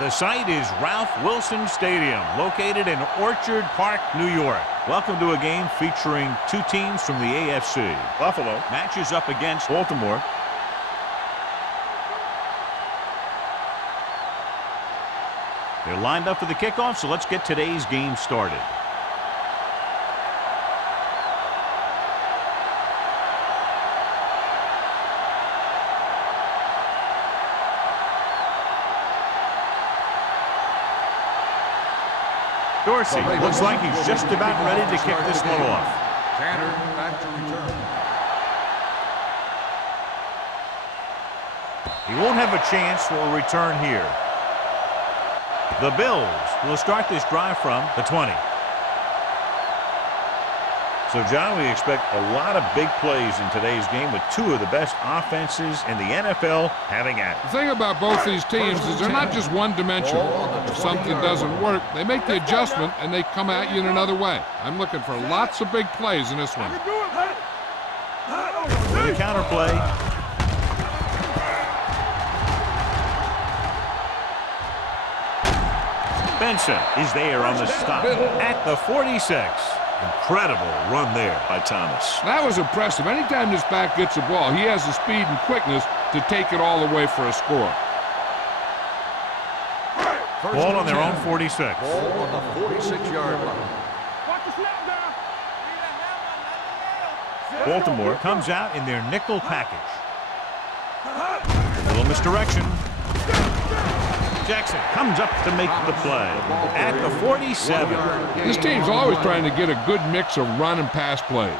The site is Ralph Wilson Stadium, located in Orchard Park, New York. Welcome to a game featuring two teams from the AFC. Buffalo matches up against Baltimore. They're lined up for the kickoff, so let's get today's game started. Dorsey looks like he's just about ready to kick this one off. Tanner back to return. He won't have a chance for a return here. The Bills will start this drive from the 20. So, John, we expect a lot of big plays in today's game with two of the best offenses in the NFL having at it. The thing about both these teams is they're not just one-dimensional. If something doesn't work, they make the adjustment and they come at you in another way. I'm looking for lots of big plays in this one. The counter play. Benson is there on the stop at the 46. Incredible run there by Thomas. That was impressive. Anytime this back gets the ball, he has the speed and quickness to take it all the way for a score. Ball on their own 46. Ball on the 46-yard line. Baltimore comes out in their nickel package. A little misdirection. Jackson comes up to make the play at the 47. This team's always trying to get a good mix of run and pass plays.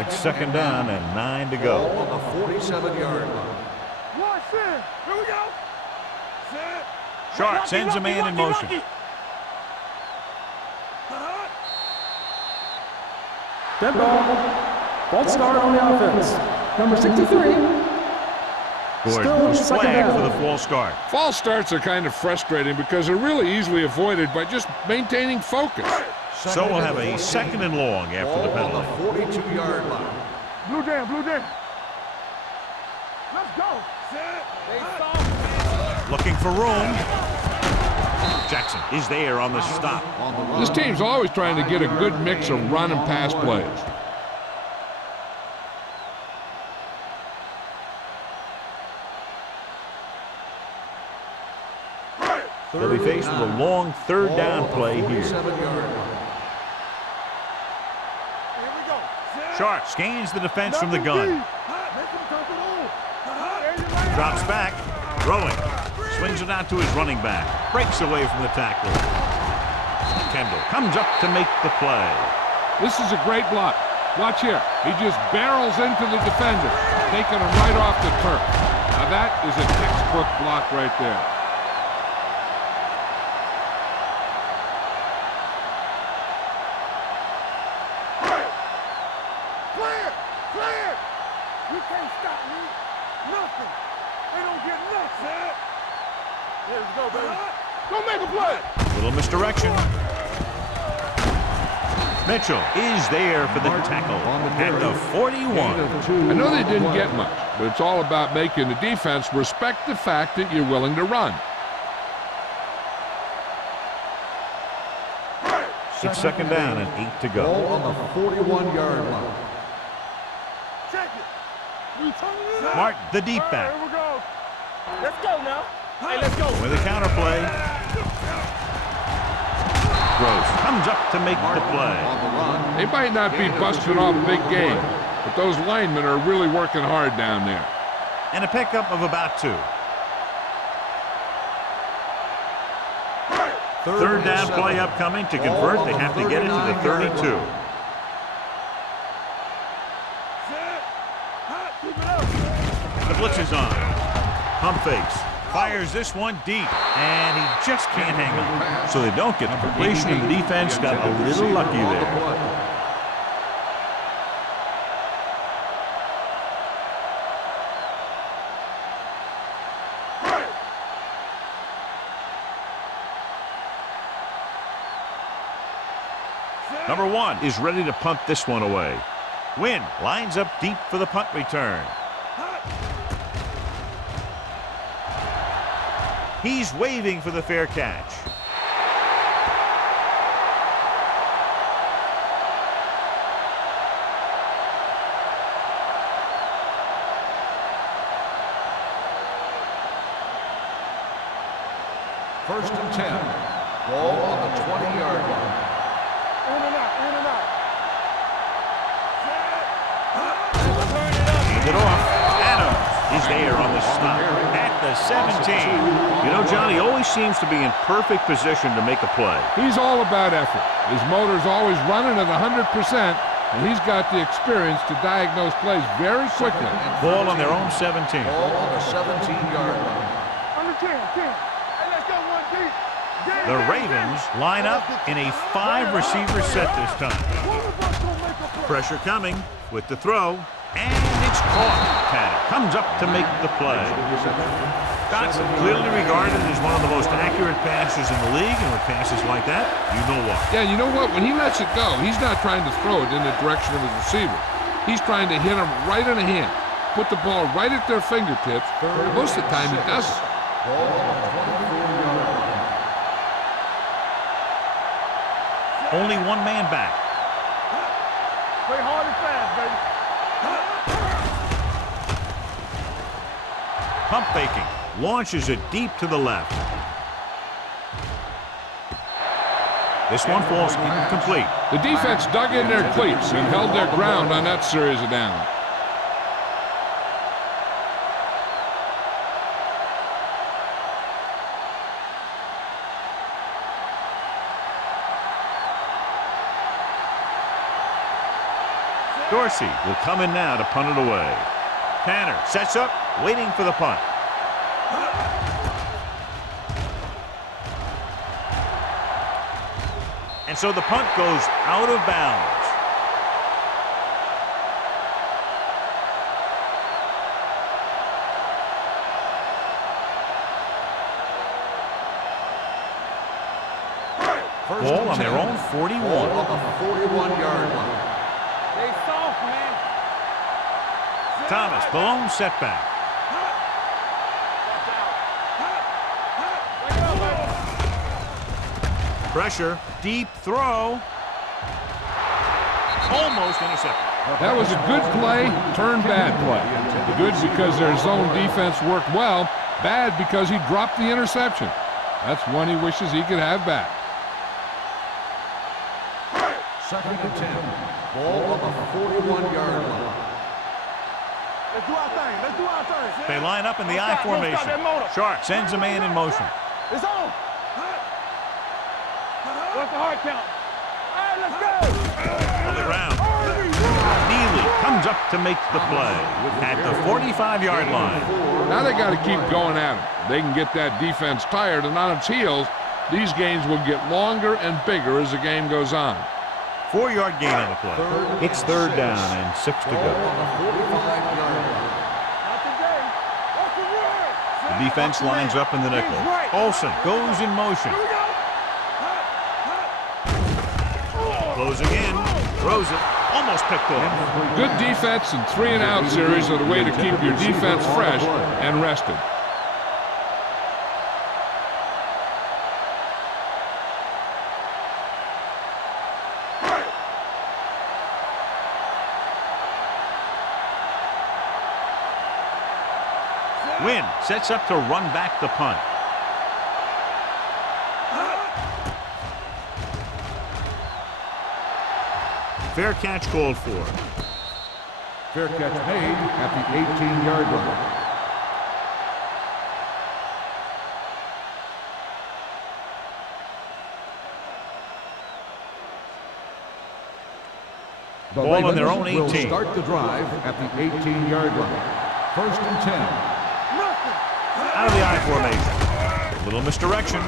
It's second down and 9 to go. Ball on the 47-yard line. Here we go. Sharp sends a man in motion. Dead ball. False start on the offense. Number 63. Gordon was flagged for the false start. False starts are kind of frustrating because they're really easily avoided by just maintaining focus. So we'll have a second and long after the Ball on penalty. the 42-yard line. Blue down. Let's go. Looking for room. Jackson is there on the stop. This team's always trying to get a good mix of run and pass plays. They'll be faced with a long third down play here. Sharp scans the defense from the gun. Drops back, throwing. Swings it out to his running back. Breaks away from the tackler. Kendall comes up to make the play. This is a great block. Watch here. He just barrels into the defender, taking him right off the turf. Now that is a textbook block right there. Clear! You can't stop me. Nothing. They don't get nothing. Here we go, baby. Go make a play. Little misdirection. Mitchell is there for the tackle at the 41. I know they didn't get much, but it's all about making the defense respect the fact that you're willing to run. It's second down and 8 to go. Ball on the 41-yard line. Check it. Mark the deep back. Here we go. Let's go now. Hey, let's go. With a counter play. Gross comes up to make the play. They might not be busting off big game, but those linemen are really working hard down there. And a pickup of about 2. Third down play upcoming. To convert, they have to get it to the 32. The blitz is on. Pump fakes. Fires this one deep, and he just can't hang on. So they don't get the completion, and the defense got a little lucky there. Number 1 is ready to punt this one away. Wynn lines up deep for the punt return. He's waving for the fair catch. First and 10. Ball on the 20-yard line. In and out, in and out. Hand it off. Adams is there on the stop at the 17. You know, John, he always seems to be in perfect position to make a play. He's all about effort. His motor's always running at 100%, and he's got the experience to diagnose plays very quickly. Ball on their own 17. Ball on the 17-yard line. On the 10. Hey, let's go one deep. The Ravens line up in a 5-receiver set this time. One of us gonna make a play. Pressure coming with the throw, and it's caught. Tanner comes up to make the play. That's clearly regarded as one of the most accurate passers in the league, and with passes like that, you know what. Yeah, you know what? When he lets it go, he's not trying to throw it in the direction of his receiver. He's trying to hit him right in the hand, put the ball right at their fingertips. Most of the time, he doesn't. Ball on the 24-yard line. Only one man back. Play hard and fast, baby. Pump faking. Launches it deep to the left. This one falls incomplete. The defense dug in their cleats and held their ground on that series of downs. Dorsey will come in now to punt it away. Tanner sets up, waiting for the punt. And so the punt goes out of bounds. Ball on their own 41. Ball on the 41-yard line. They soft, man. Thomas, the lone setback. Pressure, deep throw. Almost intercepted. That was a good play, turned bad play. Good because their zone defense worked well, bad because he dropped the interception. That's one he wishes he could have back. Second and 10. Ball on the 41-yard line. Let's do our thing. Let's do our thing. They line up in the Don't I stop, don't stop formation. that motor. Sharp sends a man in motion. It's on. What's the hard count? All right, let's go. On the ground. Neely comes up to make the play at the 45-yard line. Now they got to keep going at it. They can get that defense tired and on its heels. These games will get longer and bigger as the game goes on. 4-yard gain on the play. It's third down and 6 to Ball go. on the 45-yard line. Not today. What's the word? The defense lines up in the nickel. Olsen goes in motion. Here we go. Closing in. Throws it. Almost picked off. Good defense and 3-and-out series are the way to keep your defense fresh and rested. Wynn sets up to run back the punt. Fair catch called for. Fair catch made at the 18-yard line. The Ball on their Ravens own will 18. start the drive at the 18-yard line. First and 10. Out of the I formation. A little misdirection.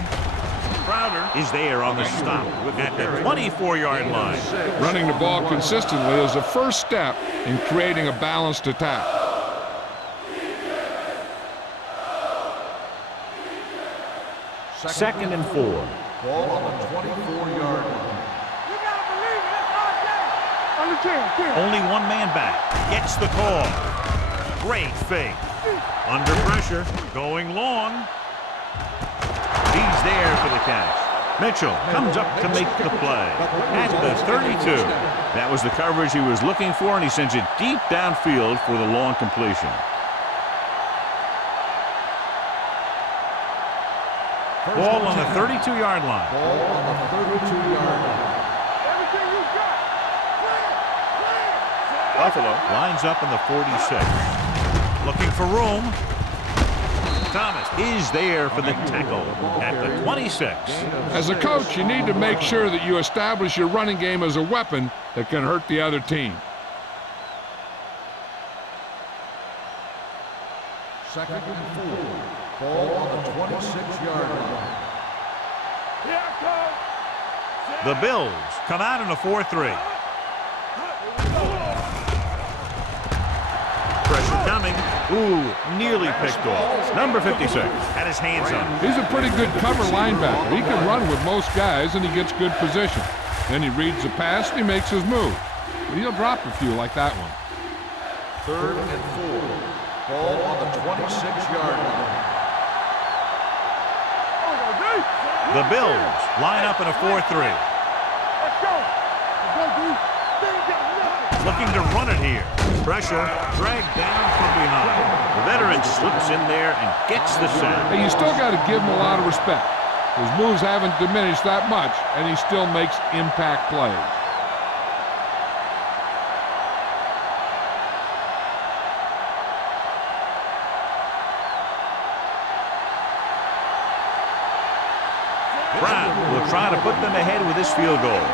Crowder is there on the stop at the 24-yard line. Running the ball consistently is the first step in creating a balanced attack. Second and 4. Ball on the 24-yard line. You gotta believe it. That's our game. On Only one man back. Gets the call. Great fake. Under pressure. Going long. He's there for the catch. Mitchell comes up to make the play at the 32. That was the coverage he was looking for, and he sends it deep downfield for the long completion. Ball on the 32-yard line. Ball on the 32-yard line. Buffalo lines up in the 46. Looking for room. Thomas is there for the tackle at the 26. As a coach, you need to make sure that you establish your running game as a weapon that can hurt the other team. Second and 4. Ball on the 26-yard line. The Bills come out in a 4-3. Pressure coming. Ooh, nearly picked off. Number 56 had his hands on him. He's a pretty good cover linebacker. He can run with most guys, and he gets good position. Then he reads the pass, and he makes his move. But he'll drop a few like that one. Third and 4. Ball on the 26-yard line. The Bills line up in a 4-3. Looking to run it here. Pressure dragged down from behind. The veteran slips in there and gets the sack. Hey, you still got to give him a lot of respect. His moves haven't diminished that much, and he still makes impact plays. Brown will try to put them ahead with this field goal.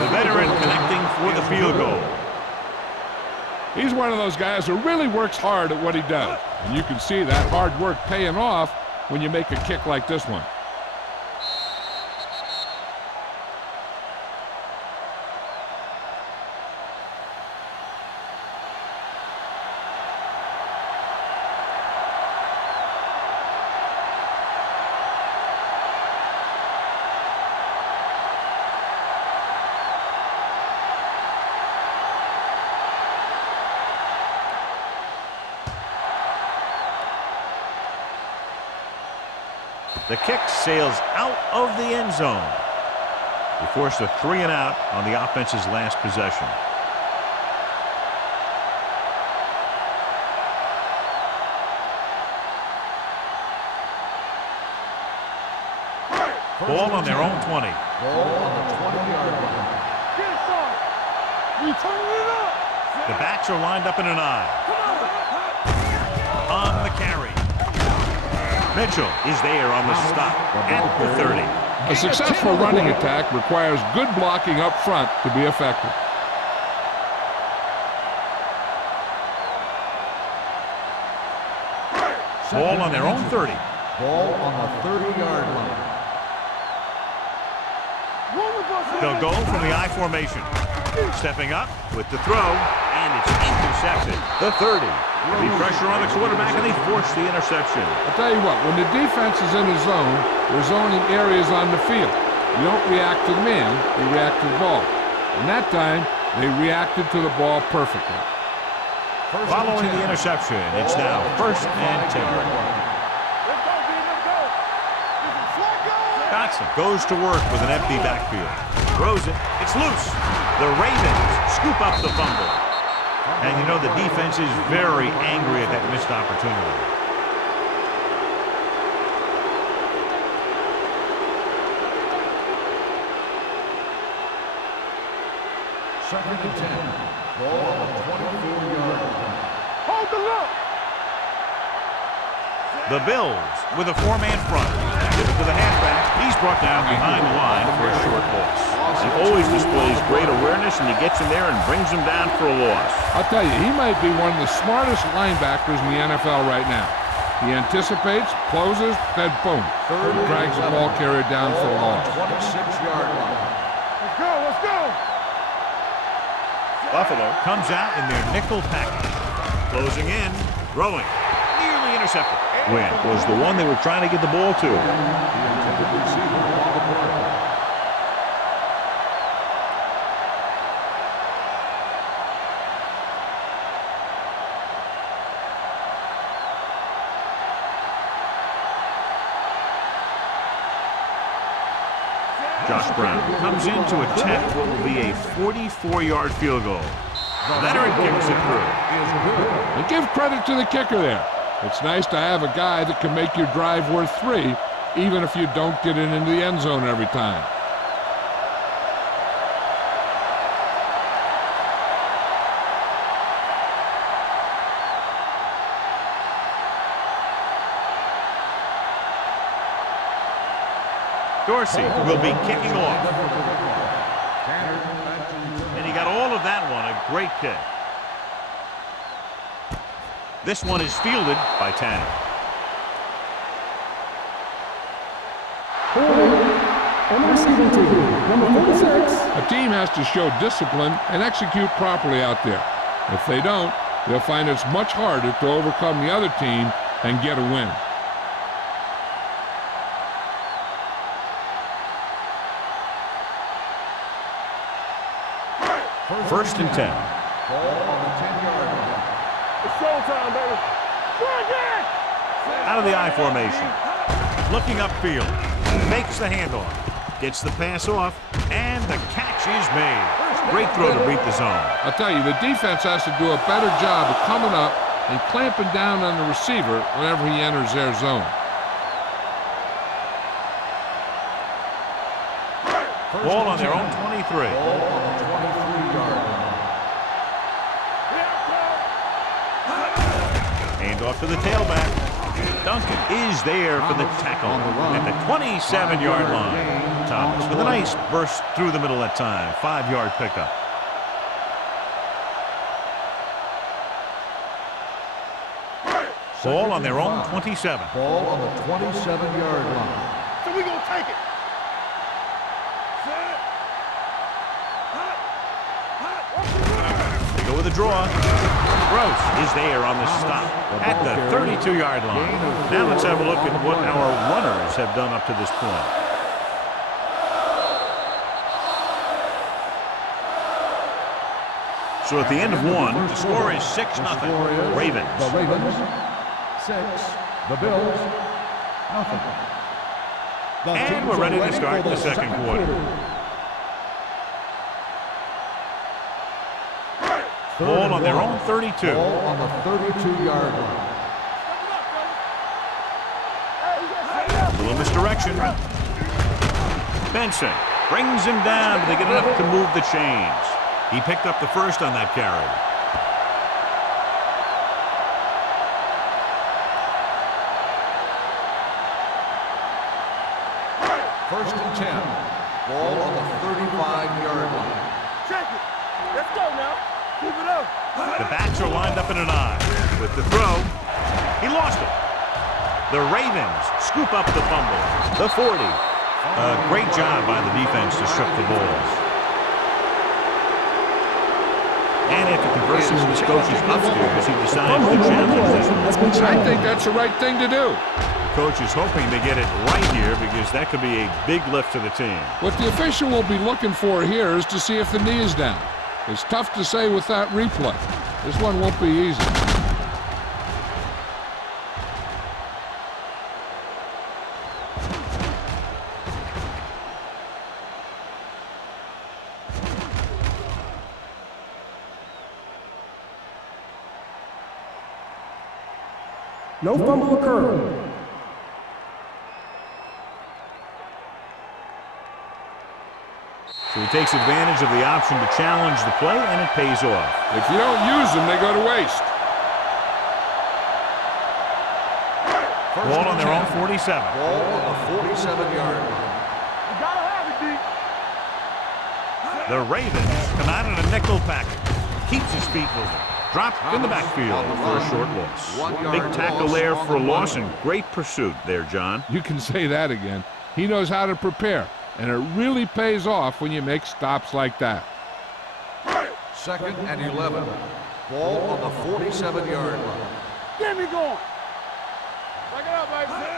The veteran connecting for the field goal. He's one of those guys who really works hard at what he does. And you can see that hard work paying off when you make a kick like this one. The kick sails out of the end zone. He forced a 3 and out on the offense's last possession. Ball on their own 20. Ball on the 20-yard line. The backs are lined up in an eye. On the carry. Mitchell is there on the stop at the 30. A successful running attack requires good blocking up front to be effective. Ball on their own 30. Ball on the 30-yard line. They'll go from the I formation. Stepping up with the throw, and it's intercepted. The 30. Heavy pressure on the quarterback, and they force the interception. I'll tell you what, when the defense is in the zone, they're zoning areas on the field. You don't react to the man, you react to the ball. And that time, they reacted to the ball perfectly. Following the interception, it's now 1st and 10. Dotson goes to work with an empty backfield. Throws it. It's loose. The Ravens scoop up the fumble. And you know the defense is very angry at that missed opportunity. Second and 10. Ball on the 24-yard line. Hold the look. The Bills with a 4-man front. Give it to the halfback. He's brought down behind the line for a short loss. He always displays great awareness, and he gets him there and brings him down for a loss. I'll tell you, he might be one of the smartest linebackers in the NFL right now. He anticipates, closes, then boom, drags the ball carrier down for a loss. 26-yard line. Let's go, let's go. Buffalo comes out in their nickel package. Closing in, throwing. Nearly intercepted. When was the one they were trying to get the ball to. Josh Brown comes in to attempt what will be a 44-yard field goal. Veteran kicks it through. And give credit to the kicker there. It's nice to have a guy that can make your drive worth 3, even if you don't get it into the end zone every time. Dorsey will be kicking off. And he got all of that one, a great kick. This one is fielded by Tanner. On the receiving team, number 46. A team has to show discipline and execute properly out there. If they don't, they'll find it's much harder to overcome the other team and get a win. First and 10. Ball on the 10-yard line. It's showtime, baby. Go again! Out of the I formation. Looking upfield. Makes the handoff. Gets the pass off. And the catch is made. Great throw to beat the zone. I'll tell you, the defense has to do a better job of coming up and clamping down on the receiver whenever he enters their zone. Ball on their own 23. Ball on the 23-yard line. Hand off to the tailback. Duncan is there for the tackle at the 27-yard line. Thomas with a nice burst through the middle that time. 5-yard pickup. Ball on their own 27. Ball on the 27-yard line. So we gonna take it. They go with a draw. Gross is there on the stop at the 32-yard line. Now let's have a look at what our runners have done up to this point. So at the end of one, the score is 6-0. Ravens. The Ravens, 6. The Bills, nothing. And we're ready to start the second quarter. Ball on their own 32. Ball on the 32-yard line. A little misdirection. Benson brings him down, but they get enough to move the chains. He picked up the first on that carry. First and 10. Ball on the 35-yard line. Check it. Let's go now. Keep it up. The backs are lined up in an I. With the throw, he lost it. The Ravens scoop up the fumble. The 40. Great job by the defense to strip the balls. And after conversing with his coaches upstairs, he decides to challenge this one. I think that's the right thing to do. The coach is hoping to get it right here because that could be a big lift to the team. What the official will be looking for here is to see if the knee is down. It's tough to say with that replay. This one won't be easy. No fumble occurred. So he takes advantage of the option to challenge the play, and it pays off. If you don't use them, they go to waste. Ball on their own 47. Ball on the 47-yard line. You gotta have it, D. The Ravens come out in a nickel package. Keeps his feet moving. Dropped in the backfield for a short loss. Big tackle there for a loss and great pursuit there, John. You can say that again. He knows how to prepare, and it really pays off when you make stops like that. Second and 11. Ball on the 47-yard line. Get me going.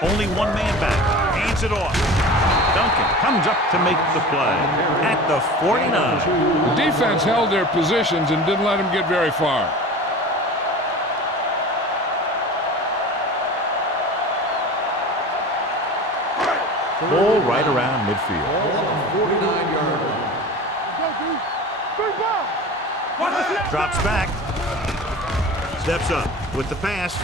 Only one man back. Hands it off. Duncan comes up to make the play at the 49. The defense held their positions and didn't let them get very far. Ball right around midfield. Ball on the 49-yard line. Drops back. Steps up with the pass.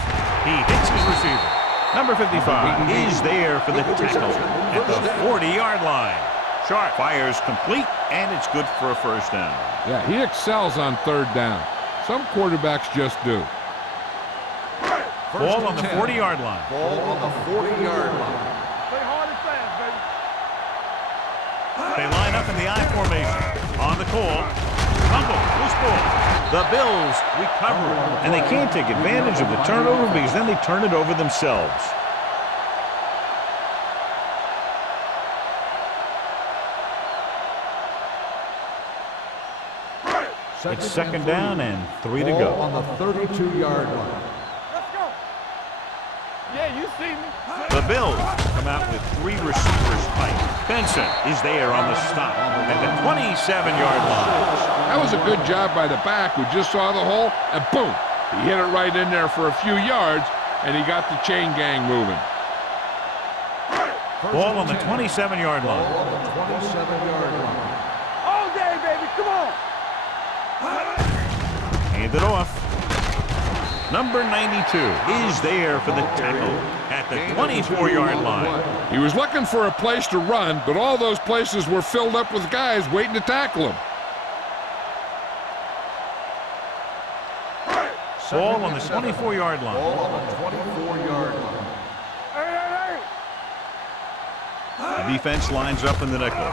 He hits his receiver. Number 55 is there for the tackle at the 40-yard line. Sharp fires complete, and it's good for a first down. Yeah, he excels on third down. Some quarterbacks just do. Ball on the 40-yard line. Ball on the 40-yard line. Play hard and fast, baby. They line up in the I formation. On the call. Fumble. Loose ball. The Bills recover, and they can't take advantage of the turnover because then they turn it over themselves. It's second down and 3 to go. On the 32-yard line. Let's go. Yeah, you see me. The Bills come out with 3 receivers tight. Benson is there on the stop at the 27-yard line. That was a good job by the back who just saw the hole, and boom, he hit it right in there for a few yards, and he got the chain gang moving. Ball on the 27-yard Ball line. on the 27-yard line. All day, baby. Come on. Hand it off. Number 92 is there for the tackle at the 24-yard line. He was looking for a place to run, but all those places were filled up with guys waiting to tackle him. Ball on the 24-yard line. Ball on the 24-yard line. Hey. The defense lines up in the nickel.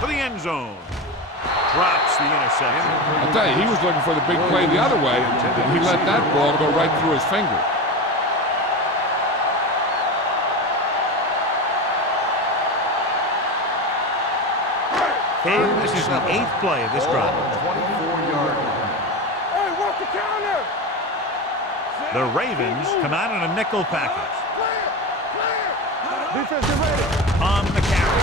For the end zone. Drops the interception. I'll tell you, he was looking for the big play the other way, and he let that ball go right through his finger. And this is the 8th play of this drive. 24-yard line. Hey, walk the counter. The Ravens come out in a nickel package. Defensive ready. On the carry.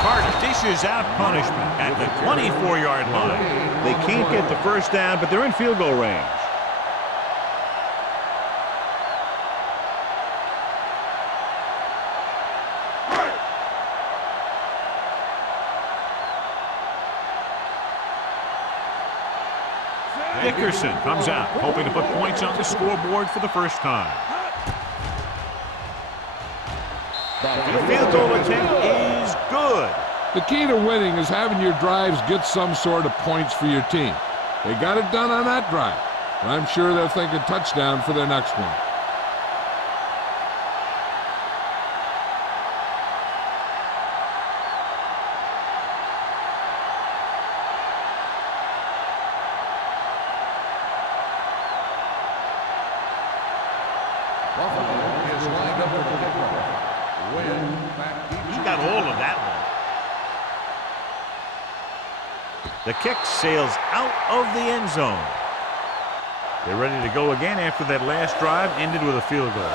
Carter dishes out punishment at the 24-yard line. They can't get the first down, but they're in field goal range. Dickerson comes out, hoping to put points on the scoreboard for the first time. The field goal attempt is good. The key to winning is having your drives get some sort of points for your team. They got it done on that drive, and I'm sure they're thinking touchdown for their next one. Buffalo is lined up for the kickoff. Win back deep. He got all of that one. The kick sails out of the end zone. They're ready to go again after that last drive ended with a field goal.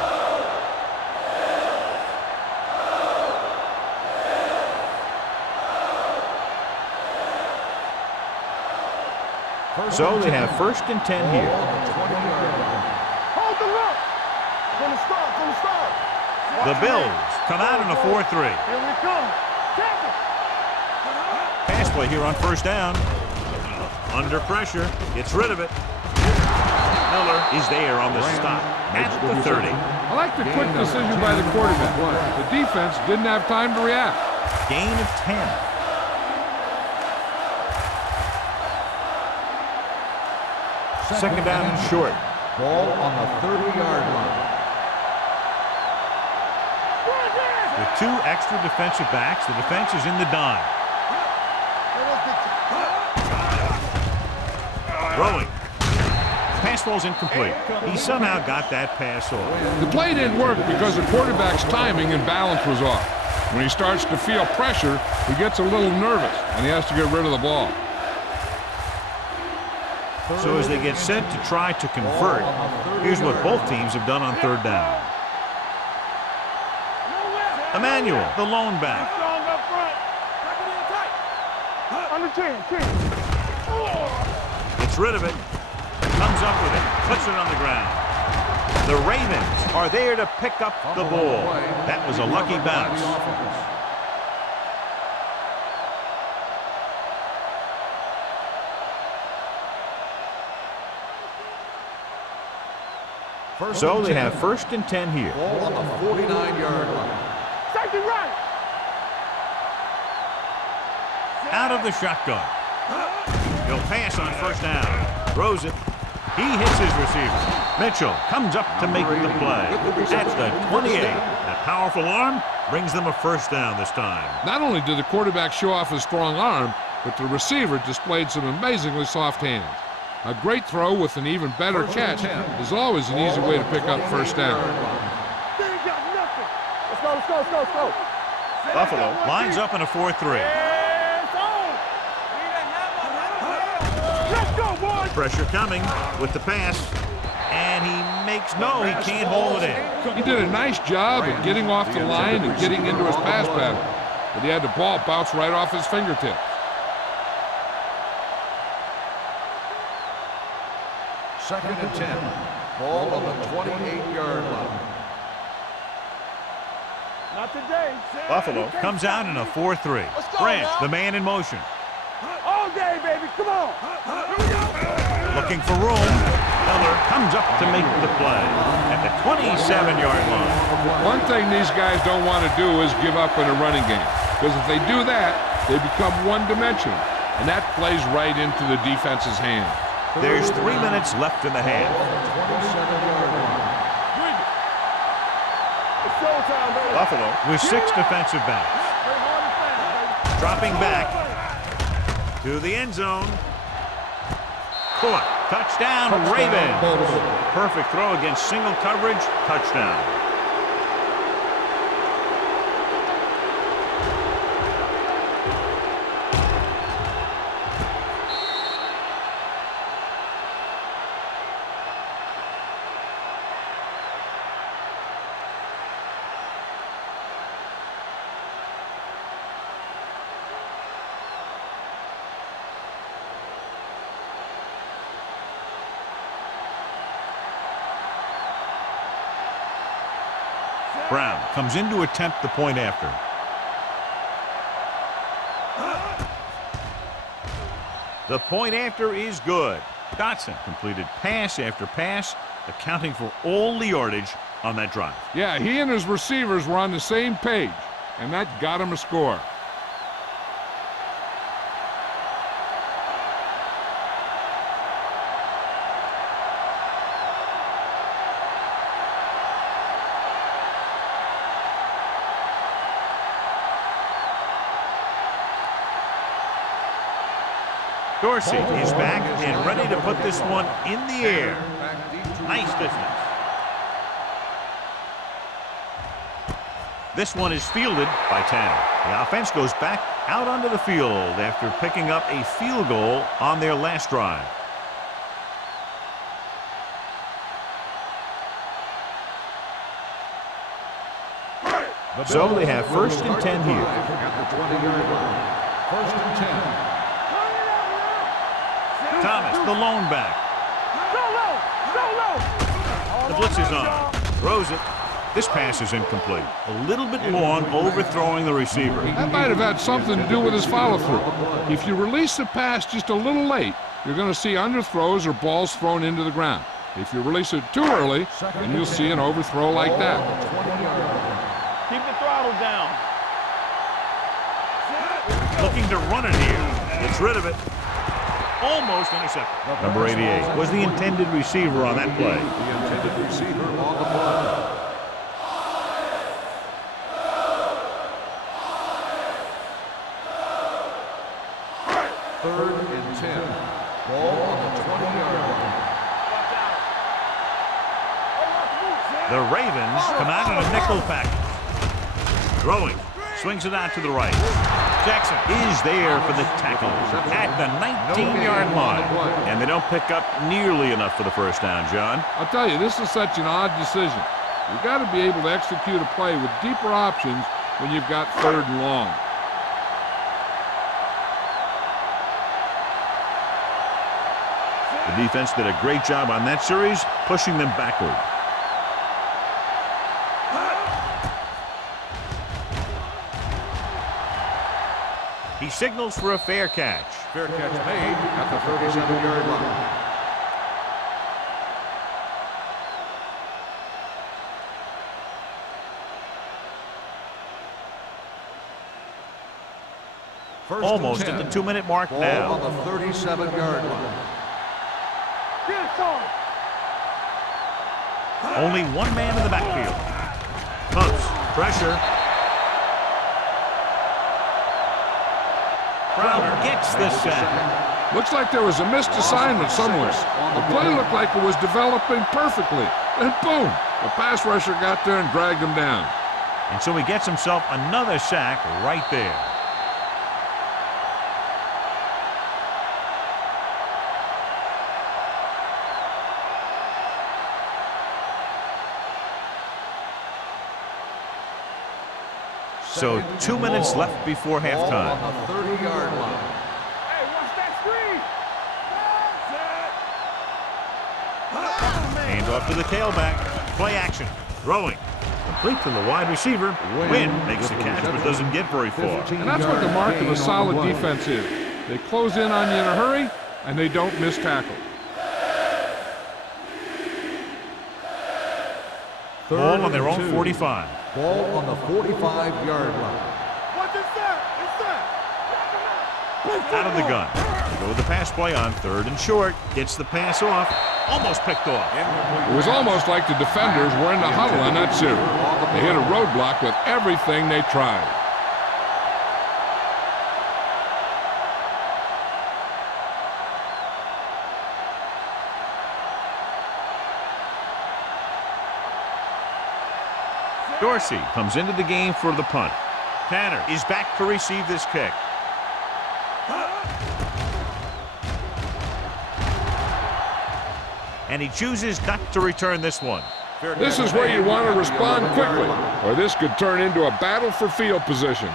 So they have 1st and 10 here. Hold the look. From the start. The Bills come out in a 4-3. Here we come. Tackle. Pass play here on 1st down. Under pressure, gets rid of it. Miller is there on the stop at the 30. I like the quick decision by the quarterback. The defense didn't have time to react. Gain of 10. Second down and short. Ball on the 30-yard line. With 2 extra defensive backs, the defense is in the dime. Throwing. Pass ball's incomplete. He somehow got that pass off. The play didn't work because the quarterback's timing and balance was off. When he starts to feel pressure, he gets a little nervous, and he has to get rid of the ball. So as they get set to try to convert, here's what both teams have done on third down. Emmanuel, the lone back. Strong up front. Under 10. Gets rid of it. Comes up with it. Puts it on the ground. The Ravens are there to pick up the ball. That was a lucky bounce. So they have 1st and 10 here. Ball on the 49-yard line. Safety right. Out of the shotgun. He'll pass on 1st down. Throws it. He hits his receiver. Mitchell comes up to make the play. At the 28. That powerful arm brings them a 1st down this time. Not only did the quarterback show off his strong arm, but the receiver displayed some amazingly soft hands. A great throw with an even better catch is always an easy way to pick up 1st down. They ain't got nothing. Let's go. Buffalo lines up in a 4-3. It's on. Let's go, boys. Pressure coming with the pass. And he makes no, he can't hold it in. He did a nice job of getting off the line and getting into his pass pattern, but he had the ball bounce right off his fingertips. Second and 10. Ball on the 28-yard line. Not today. Buffalo comes out in a 4-3. Branch, the man in motion. All day, baby. Come on. Here we go. Looking for room. Miller comes up to make the play at the 27-yard line. One thing these guys don't want to do is give up in a running game, because if they do that, they become one-dimensional, and that plays right into the defense's hand. There's 3 minutes left in the half. 27-yard line. It's showtime, baby. Buffalo with 6 defensive backs. Play hard and fast, baby. Dropping back to the end zone. Caught. Touchdown, Ravens. Perfect throw against single coverage. Touchdown. Brown comes in to attempt the point after. The point after is good. Dotson completed pass after pass, accounting for all the yardage on that drive. Yeah, he and his receivers were on the same page, and that got him a score. Dorsey is back and ready to put this one in the air. Nice distance. This one is fielded by Tanner. The offense goes back out onto the field after picking up a field goal on their last drive. So they have 1st and 10 here. At the 20-yard line. 1st and 10. Thomas, the lone back. The blitz is on. Throws it. This pass is incomplete. A little bit long, overthrowing the receiver. That might have had something to do with his follow-through. If you release the pass just a little late, you're going to see underthrows or balls thrown into the ground. If you release it too early, then you'll see an overthrow like that. Keep the throttle down. Looking to run it here. Gets rid of it. Almost intercepted. Number 88 was the intended receiver on that play. The intended receiver on the play. Third and 10. Ball on the 20-yard line. The Ravens come out in a nickel package. Throwing. Swings it out to the right. Jackson is there for the tackle at the 19-yard line. And they don't pick up nearly enough for the first down, John. I'll tell you, this is such an odd decision. You've got to be able to execute a play with deeper options when you've got 3rd and long. The defense did a great job on that series, pushing them backward. He signals for a fair catch. Fair catch made at the 37-yard line. Almost at the 2-minute mark Ball now. on the 37-yard line. Only one man in the backfield. Pumps, pressure. Crowder gets the sack. Looks like there was a missed assignment somewhere. The play looked like it was developing perfectly. And boom, the pass rusher got there and dragged him down. And so he gets himself another sack right there. So 2 minutes left before halftime. On the 30-yard line. Hey, watch that screen. Hand off to the tailback. Play action. Throwing. Complete to the wide receiver. Wynn makes the catch but doesn't get very far. And that's what the mark of a solid defense is. They close in on you in a hurry, and they don't miss tackle. Ball on their own 45. Ball on the 45-yard line. What is that? Out of the gun. They go with the pass play on 3rd and short. Gets the pass off. Almost picked off. It was almost like the defenders were in the huddle on that series. They hit a roadblock with everything they tried. Dorsey comes into the game for the punt. Tanner is back to receive this kick. And he chooses not to return this one. This is where you want to respond quickly, or this could turn into a battle for field position.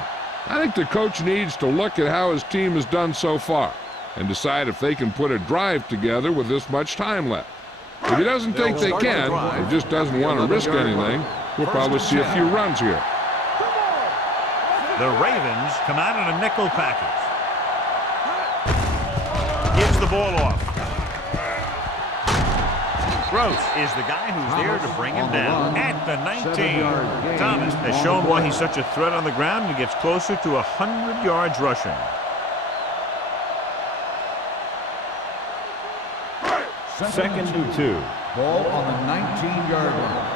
I think the coach needs to look at how his team has done so far and decide if they can put a drive together with this much time left. If he doesn't think they can, or just doesn't want to risk anything, we'll probably see a few runs here. The Ravens come out in a nickel package. Gives the ball off. Gross is the guy who's there to bring him down at the 19. Thomas has shown why he's such a threat on the ground and gets closer to 100 yards rushing. Second and 2. Ball on the 19-yard line.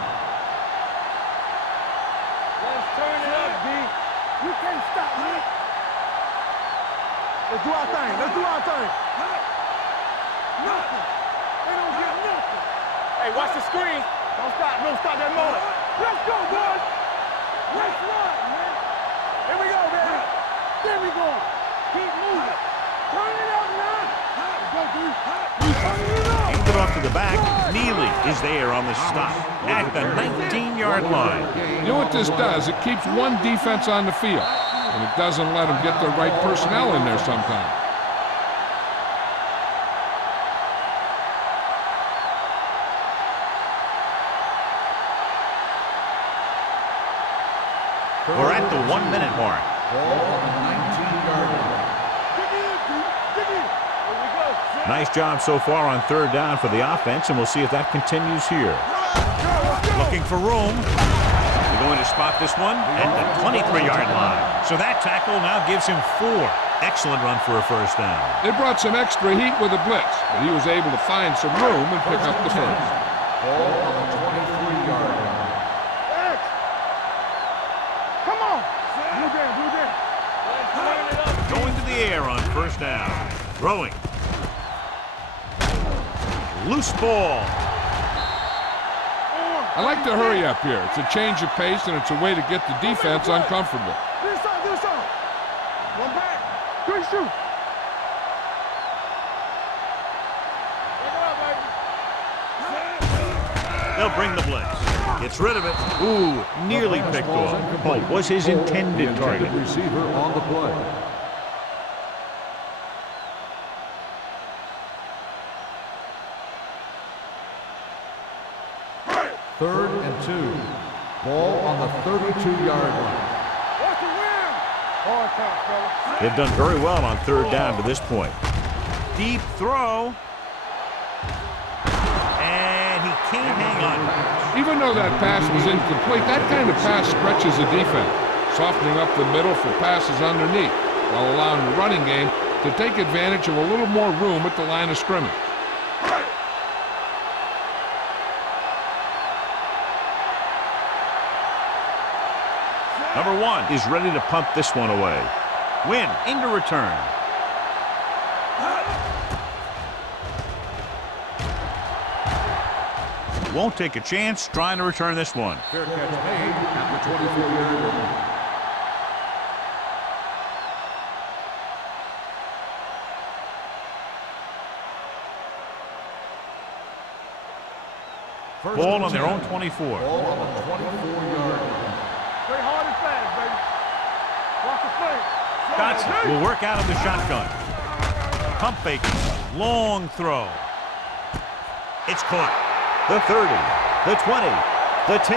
Let's turn it up, D. You can't stop me. Let's do our thing. Let's do our thing. Nothing. They don't get nothing. Hey, watch the screen. Don't stop that motor. Let's go, boys. Let's run, man. Here we go, baby. There we go. Keep moving. Turn it up now. Let's go, D. Turn it up. Hand it off to the back. Neely is there on the stop at the 19-yard line. You know what this does? It keeps one defense on the field, and it doesn't let them get the right personnel in there sometimes. We're at the 1-minute mark. Ball on the 19-yard line. Dig in, D. Dig in. Here we go. Nice job so far on 3rd down for the offense, and we'll see if that continues here. Looking for room. They're going to spot this one at the 23-yard line. So that tackle now gives him 4. Excellent run for a first down. They brought some extra heat with the blitz, but he was able to find some room and pick up the first. Ball on the 23-yard line. X. Come on. Blue down, blue down. Let's turn it up. Going to the air on first down. Throwing. Loose ball. I like to hurry up here. It's a change of pace, and it's a way to get the defense uncomfortable. This side, this side. One They'll bring the blitz. Gets rid of it. Ooh, nearly picked off. Oh, was his intended target. Receiver on the play. Third and 2. Ball on the 32-yard line. What's the win? Hard count, fella. They've done very well on third down to this point. Deep throw. And he can't hang on. Even though that pass was incomplete, that kind of pass stretches the defense, softening up the middle for passes underneath, while allowing the running game to take advantage of a little more room at the line of scrimmage. Number 1 is ready to punt this one away. Win into return. Won't take a chance trying to return this one. Fair catch made at the 24-yard line. Ball on their own 24. Ball on the 24-yard line. Play hard and fast, baby. Watch the play. Dotson will work out of the shotgun. Pump fake. Long throw. It's caught. The 30, the 20, the 10.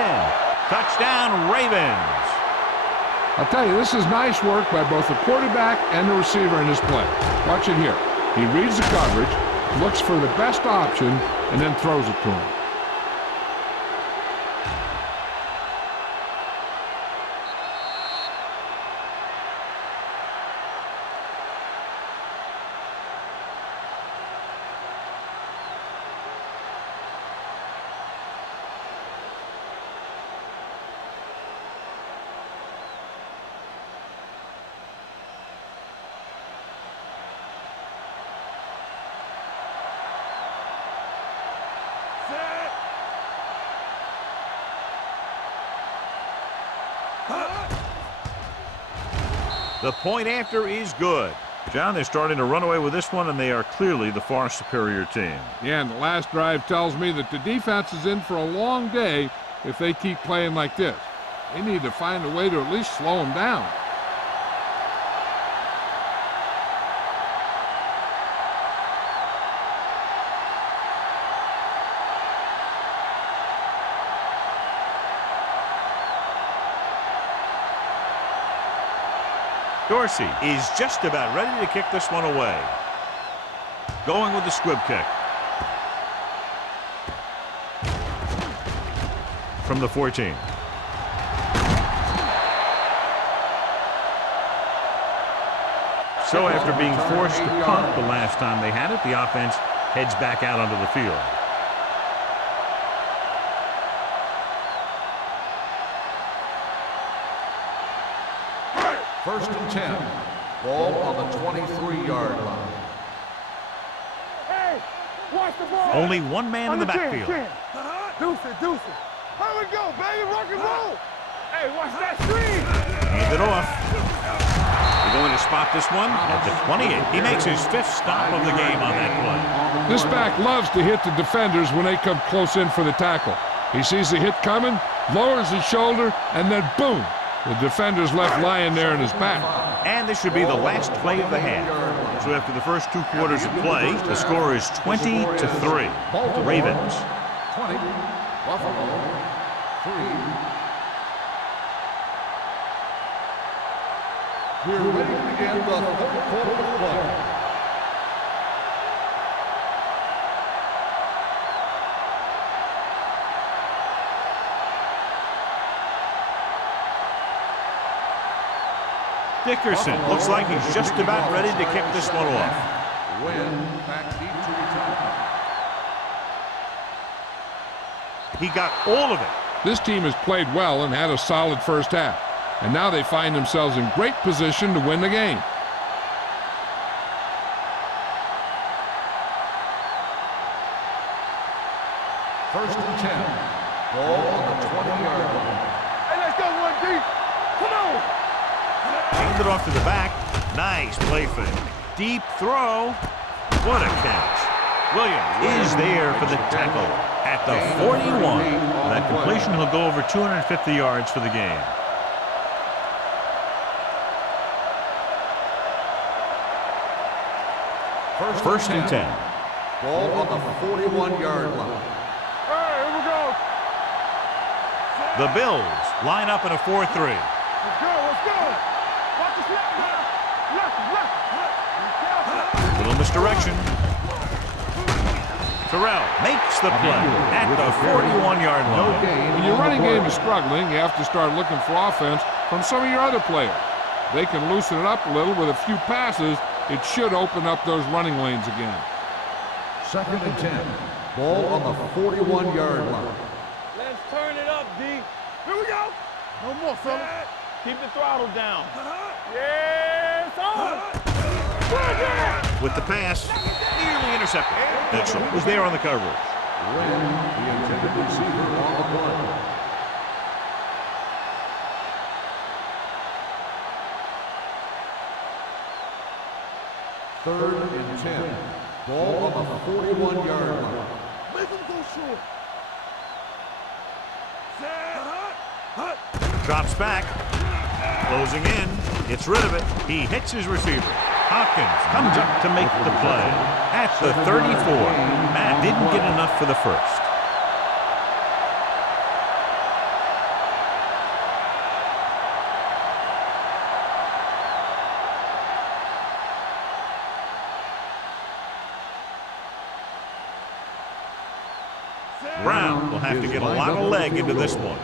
Touchdown, Ravens. I'll tell you, this is nice work by both the quarterback and the receiver in this play. Watch it here. He reads the coverage, looks for the best option, and then throws it to him. The point after is good. John, they're starting to run away with this one, and they are clearly the far superior team. Yeah, and the last drive tells me that the defense is in for a long day if they keep playing like this. They need to find a way to at least slow them down. Dorsey is just about ready to kick this one away. Going with the squib kick. From the 14. So after being forced to punt the last time they had it, the offense heads back out onto the field. First and 10. Ball on the 23-yard line. Hey, watch the ball. Only one man in the backfield. Deuce it, deuce it. Here we go, baby, rock and roll. Hey, watch that screen. Hand it off. They're going to spot this one at the 28. He makes his 5th stop of the game on that play. This back loves to hit the defenders when they come close in for the tackle. He sees the hit coming, lowers his shoulder, and then boom, the defender's left lying there in his back. And this should be the last play of the half. So after the first 2 quarters of play, the score is 20-3. Ravens. 20. Buffalo. 3. We're ready to begin the 3rd quarter of play. Dickerson looks like he's just about ready to kick this one off. Win back into return. He got all of it. This team has played well and had a solid first half. And now they find themselves in great position to win the game. First and 10. Ball on the 20-yard line. Hey, let's go, 1D. Come on. Hand it off to the back. Nice play fake. Deep throw. What a catch. Williams is there for the tackle. at the 41. With that completion, he'll go over 250 yards for the game. First and 10. Ball on the 41-yard line. Hey, here we go. The Bills line up in a 4-3. Let's go, let's go. Watch the snap now. Left. Little misdirection. Terrell makes the play at the 41-yard line. When your running game is struggling, you have to start looking for offense from some of your other players. They can loosen it up a little with a few passes. It should open up those running lanes again. Second and 10. Ball on the 41-yard line. Let's turn it up, D. Here we go. No more, fella. Keep the throttle down. Yes, on. With the pass, nearly intercepted. Mitchell was there on the coverage. Ran the intended receiver on the play. Third and 10. Ball on the 41-yard line. Make him go short. Drops back. Closing in. Gets rid of it. He hits his receiver. Hopkins comes up to make the play at the 34. Matt didn't get enough for the first. Brown will have to get a lot of leg into this one.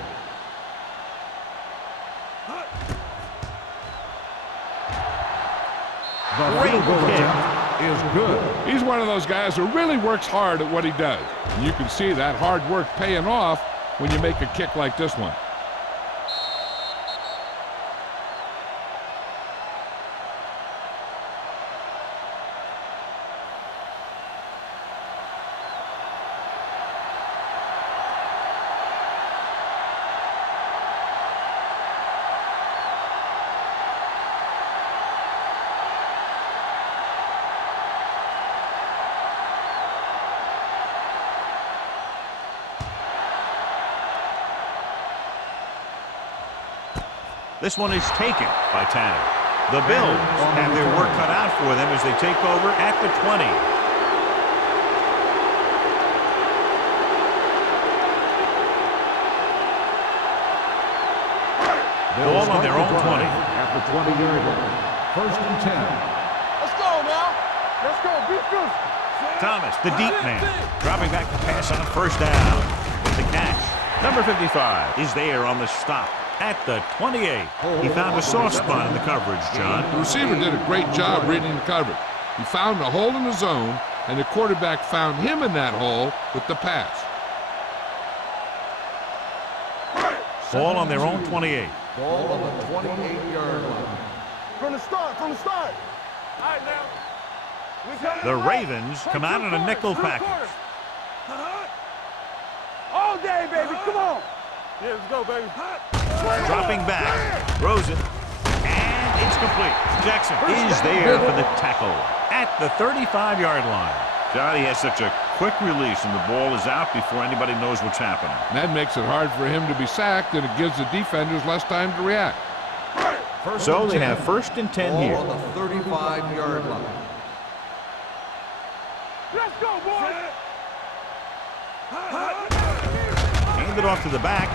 The field goal attempt is good. He's one of those guys who really works hard at what he does. And you can see that hard work paying off when you make a kick like this one. This one is taken by Tanner. The Bills have their work cut out for them as they take over at the 20. Ball on their own 20. At the 20-yard line. First and 10. Let's go now. Let's go. Be physical. Thomas, the deep man, dropping back to pass on first down with the catch. Number 55 is there on the stop at the 28. He found a soft spot in the coverage, John. The receiver did a great job reading the coverage. He found a hole in the zone, and the quarterback found him in that hole with the pass. Ball on their own 28. Ball on the 28-yard line. From the start. All right, now. The Ravens come out in a nickel package. All day, baby. Come on. Yeah, let's go, baby. Dropping back, throws it, and it's complete. Jackson is there for the tackle at the 35-yard line. Johnny has such a quick release, and the ball is out before anybody knows what's happening. And that makes it hard for him to be sacked, and it gives the defenders less time to react. So they have first and 10 here. Ball on the 35-yard line. Let's go, boys. Handed off to the back.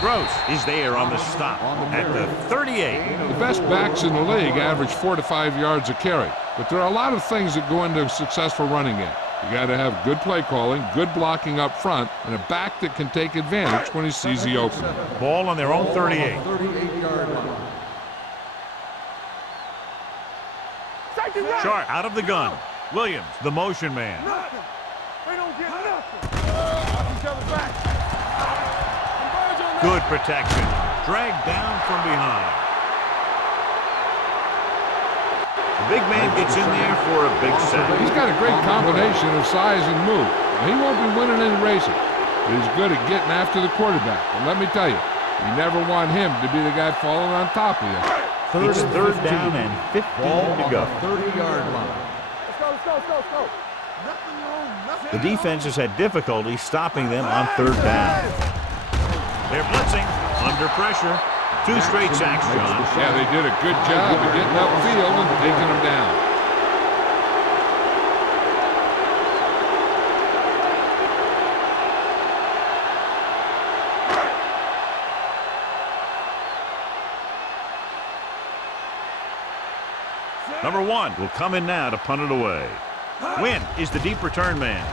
Gross is there on the stop at the 38. The best backs in the league average 4 to 5 yards a carry, but there are a lot of things that go into a successful running game. You got to have good play calling, good blocking up front, and a back that can take advantage when he sees the opening. Ball on their own 38. 38-yard line. Sharp out of the gun. Williams, the motion man. Nothing. They don't get nothing. Watch each other back. Good protection. Dragged down from behind. The big man gets in there for a big sack. He's got a great combination of size and move. Now, he won't be winning any races, but he's good at getting after the quarterback. And let me tell you, you never want him to be the guy falling on top of you. It's third down and 15 to go. 30-yard line. Let's go. The defense has had difficulty stopping them on third down. They're blitzing under pressure. 2 straight sacks, John. Yeah, they did a good job of getting upfield and taking them down. Number 1 will come in now to punt it away. Wynn is the deep return man.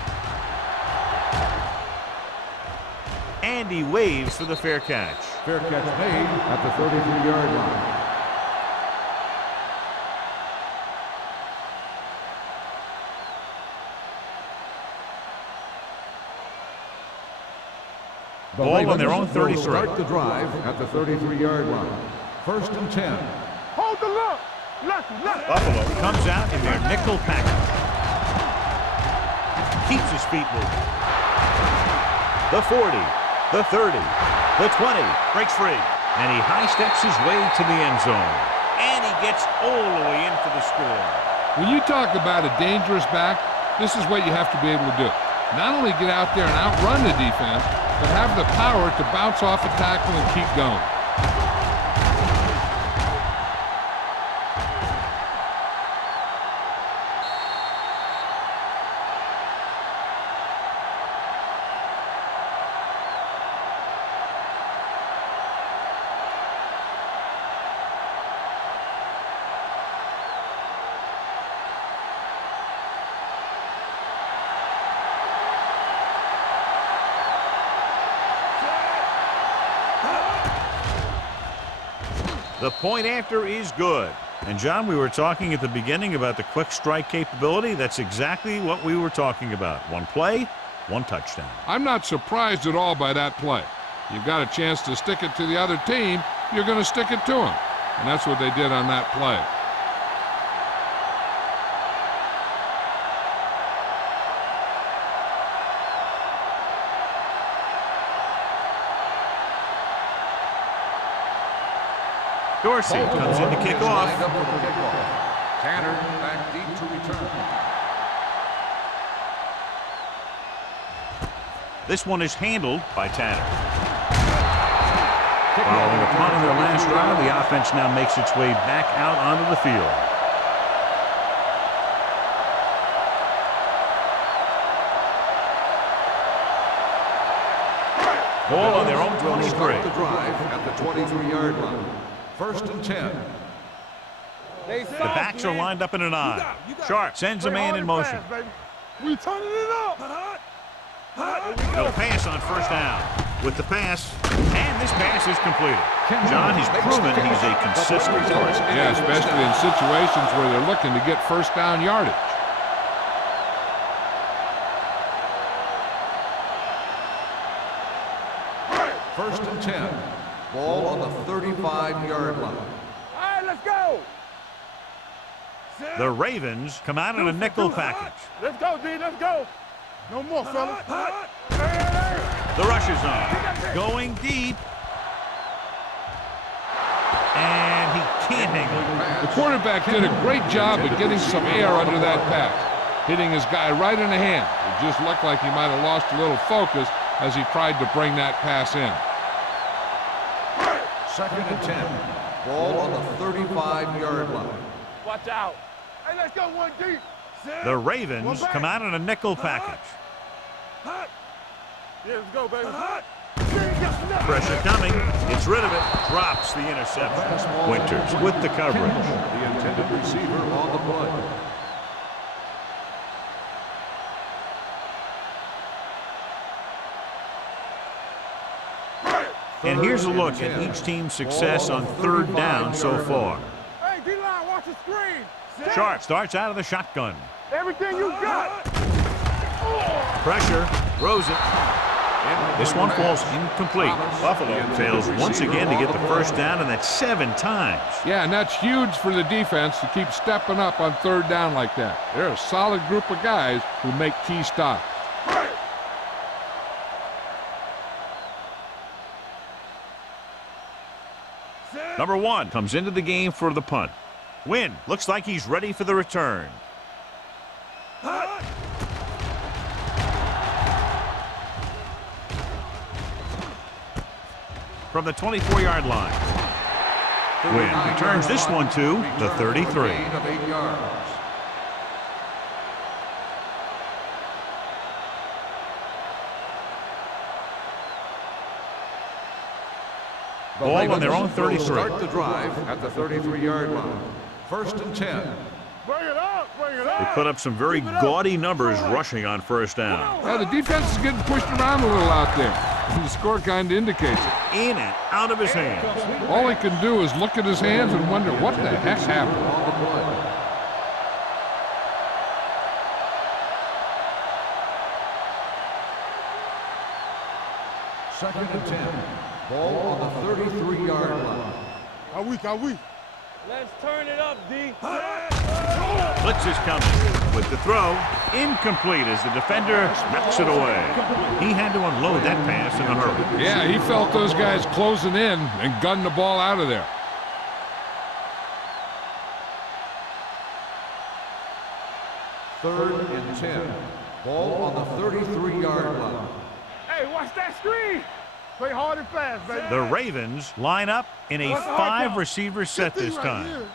And he waves for the fair catch. Fair catch made at the 33-yard line. Ball on their own 33. Start the drive at the 33-yard line. 1st and 10. Hold the look. Buffalo comes out in their nickel package. Keeps his feet moving. The 40, the 30, the 20, breaks free. And he high steps his way to the end zone. And he gets all the way in for the score. When you talk about a dangerous back, this is what you have to be able to do. Not only get out there and outrun the defense, but have the power to bounce off a tackle and keep going. The point after is good. And John, we were talking at the beginning about the quick strike capability. That's exactly what we were talking about. 1 play, 1 touchdown. I'm not surprised at all by that play. You've got a chance to stick it to the other team, you're going to stick it to them. And that's what they did on that play. Dorsey comes in to kick off. Tanner back deep to return. This one is handled by Tanner. Following a punt on their last drive, the offense now makes its way back out onto the field. Ball on their own 23. Start the drive at the 23-yard line. 1st and 10. The backs are lined up in an I. Sharp sends a man in motion. We turning it up. They'll pass on 1st down. With the pass, and this pass is completed. John, he's proven he's a consistent force. Yeah, especially in situations where they're looking to get 1st down yardage. First and 10. Ball on the 35-yard line. All right, let's go. The Ravens come out in a nickel package. Let's go, D. Let's go. No more, fellas. The rush is on. Going deep. And he can't hang on. The quarterback did a great job of getting some air under that pass, hitting his guy right in the hand. It just looked like he might have lost a little focus as he tried to bring that pass in. 2nd and 10. Ball on the 35-yard line. Watch out. Hey, let's go 1 deep. The Ravens come out in a nickel package. Yeah, let's go, baby. Pressure coming. Gets rid of it. Drops the interception. Winters with the coverage. The intended receiver on the play. And here's a look at each team's success on 3rd down so far. Hey, D-line, watch the screen. Sharp starts out of the shotgun. Everything you got. Pressure. Throws it. This one falls incomplete. Buffalo fails once again to get the 1st down, and that's 7 times. Yeah, and that's huge for the defense to keep stepping up on 3rd down like that. They're a solid group of guys who make key stops. Number 1 comes into the game for the punt. Wynn looks like he's ready for the return. from the 24-yard line. Wynn returns this one to the 33. Of 8 yards. Ball on their own 33. Start the drive at the 33-yard line. 1st and 10. Bring it up, bring it up. They put up some very gaudy numbers rushing on first down. Yeah, the defense is getting pushed around a little out there. The score kind of indicates it. In and out of his hands. All he can do is look at his hands and wonder what the heck happened. On the play. Second and 10. Ball on the 33-yard line. How weak? Let's turn it up, D. Blitz is coming with the throw. Incomplete as the defender knocks it away. He had to unload that pass in a hurry. Yeah, he felt those guys closing in and gunned the ball out of there. Third and 10. Ball on the 33-yard line. Hey, watch that screen. Play hard and fast, baby. The Ravens line up in a 5-receiver set this time.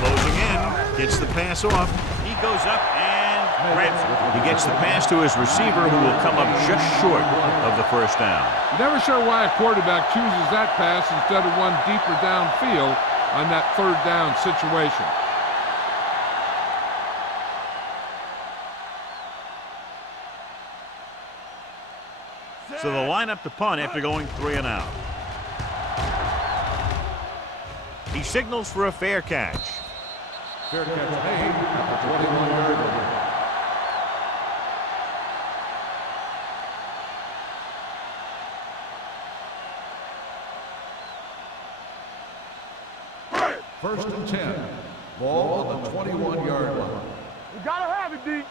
Closing in, gets the pass off. He goes up and grabs it. He gets the pass to his receiver, who will come up just short of the first down. Never sure why a quarterback chooses that pass instead of one deeper downfield on that 3rd down situation. So they'll line up to punt after going 3 and out. He signals for a fair catch. Fair catch made at the 21-yard line. 1st and 10. Ball on the 21-yard line. You gotta have it, D.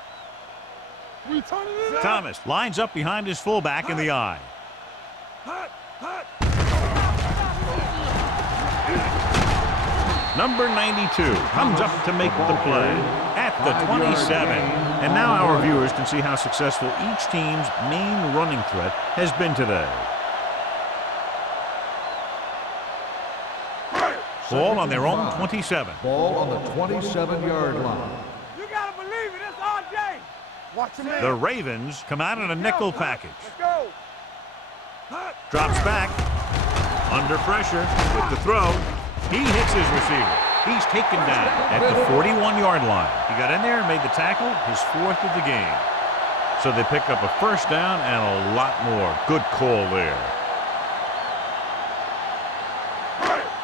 We turning it up. Thomas lines up behind his fullback in the eye. Number 92 comes up to make the play at the 27. And now our viewers can see how successful each team's main running threat has been today. Ball on their own 27. Ball on the 27-yard line. You gotta believe it. It's RJ. Watch him in. The Ravens come out in a nickel package. Let's go. Drops back. Under pressure with the throw. He hits his receiver. He's taken down at the 41-yard line. He got in there and made the tackle, his 4th of the game. So they pick up a first down and a lot more. Good call there.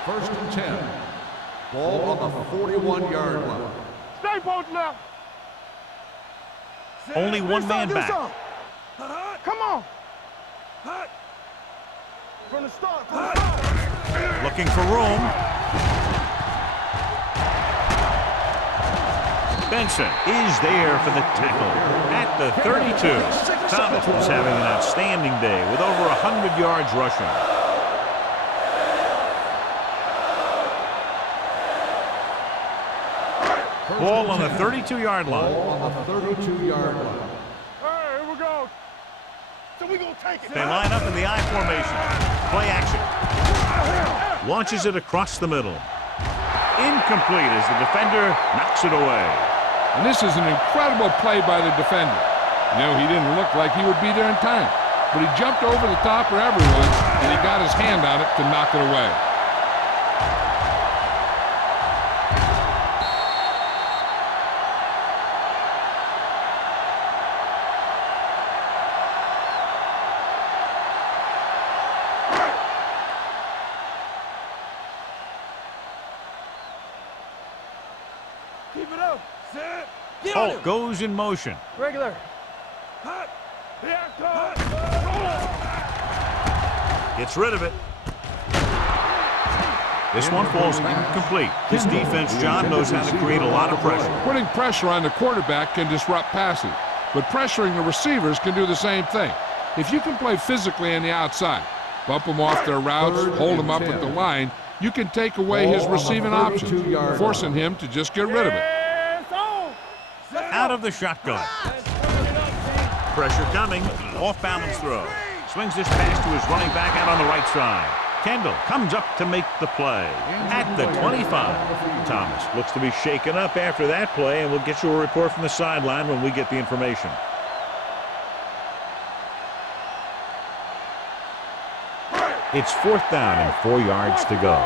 1st and 10. Ball on the 41-yard line. Stay post left. Only one man Do back. something. Come on. From the start. Looking for room. Benson is there for the tackle at the 32. Thomas is having an outstanding day with over 100 yards rushing. Ball on the 32-yard line. Ball on the 32-yard line. Hey, here we go. So we gonna take it. They line up in the I formation. Play action. Launches it across the middle. Incomplete as the defender knocks it away. And this is an incredible play by the defender. You know, he didn't look like he would be there in time, but he jumped over the top of everyone, and he got his hand on it to knock it away. Keep it up. Set. Hulk goes in motion. Regular. Here it comes. Gets rid of it. This one falls incomplete. This defense, John, knows how to create a lot of pressure. Putting pressure on the quarterback can disrupt passing, but pressuring the receivers can do the same thing. If you can play physically on the outside, bump them off their routes, hold them up at the line, you can take away his receiving options, forcing him to just get rid of it. Out of the shotgun. Pressure coming. Off balance throw. Swings this pass to his running back out on the right side. Kendall comes up to make the play at the 25. Thomas looks to be shaken up after that play, and we'll get you a report from the sideline when we get the information. It's 4th down and 4 yards to go.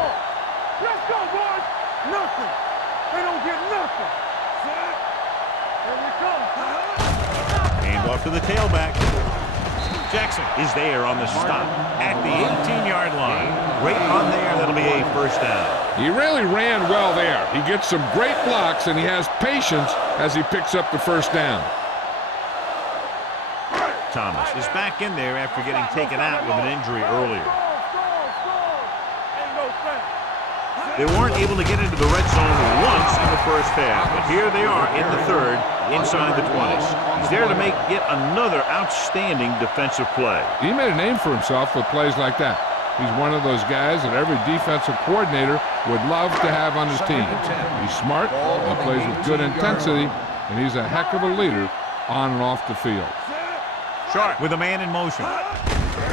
Let's go, boys. Nothing. They don't get nothing. Here we come. Hand off to the tailback. Jackson is there on the stop at the 18-yard line. Right on there, that'll be a 1st down. He really ran well there. He gets some great blocks, and he has patience as he picks up the 1st down. Thomas is back in there after getting taken out with an injury earlier. They weren't able to get into the red zone once in the 1st half, but here they are in the 3rd, inside the 20s. He's there to make yet another outstanding defensive play. He made a name for himself with plays like that. He's one of those guys that every defensive coordinator would love to have on his team. He's smart, he plays with good intensity, and he's a heck of a leader on and off the field. Sharp with a man in motion.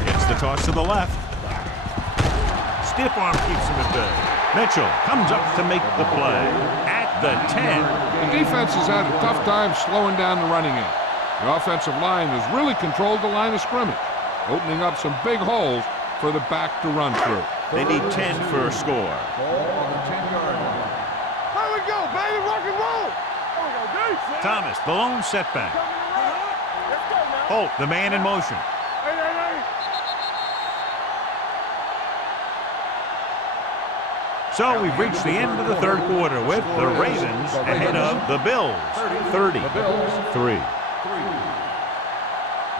Gets the toss to the left. Stiff arm keeps him at bay. Mitchell comes up to make the play at the 10. The defense has had a tough time slowing down the running game. The offensive line has really controlled the line of scrimmage, opening up some big holes for the back to run through. They need 10 for a score. Ball on the 10-yard line. Here we go, baby. Rock and roll. Here we go, dude. Thomas, the lone setback. Let's go now. Holt, the man in motion. Hey, hey, hey. So we've reached the end of the 3rd quarter with the Ravens ahead of the Bills, 30-3.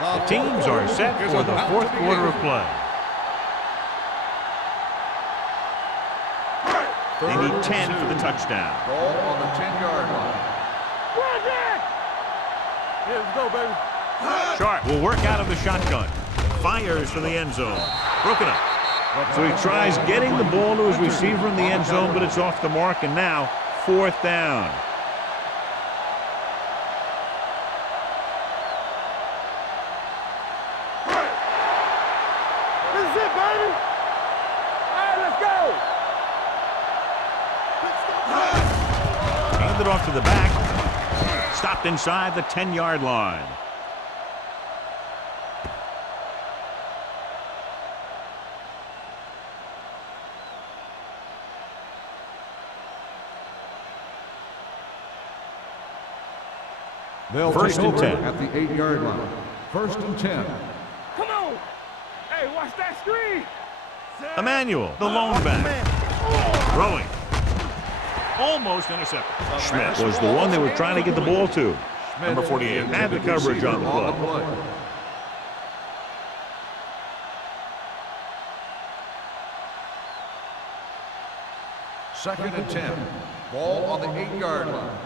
The teams are set for the 4th quarter of play. They need 10 for the touchdown. Ball on the 10-yard line. Here we go, baby. Sharp will work out of the shotgun. Fires for the end zone. Broken up. So he tries getting the ball to his receiver in the end zone, but it's off the mark, and now 4th down. This is it, baby. All right, let's go. Handed off to the back. Stopped inside the 10-yard line. They'll 1st take and over 10. at the 8-yard line. 1st and 10. Come on. Hey, watch that screen. Emmanuel, the lone back. Throwing. Almost intercepted. Schmidt was the one they were trying to get the ball to. Number 48 had the coverage on the play. 2nd and 10. Ball on the 8-yard line.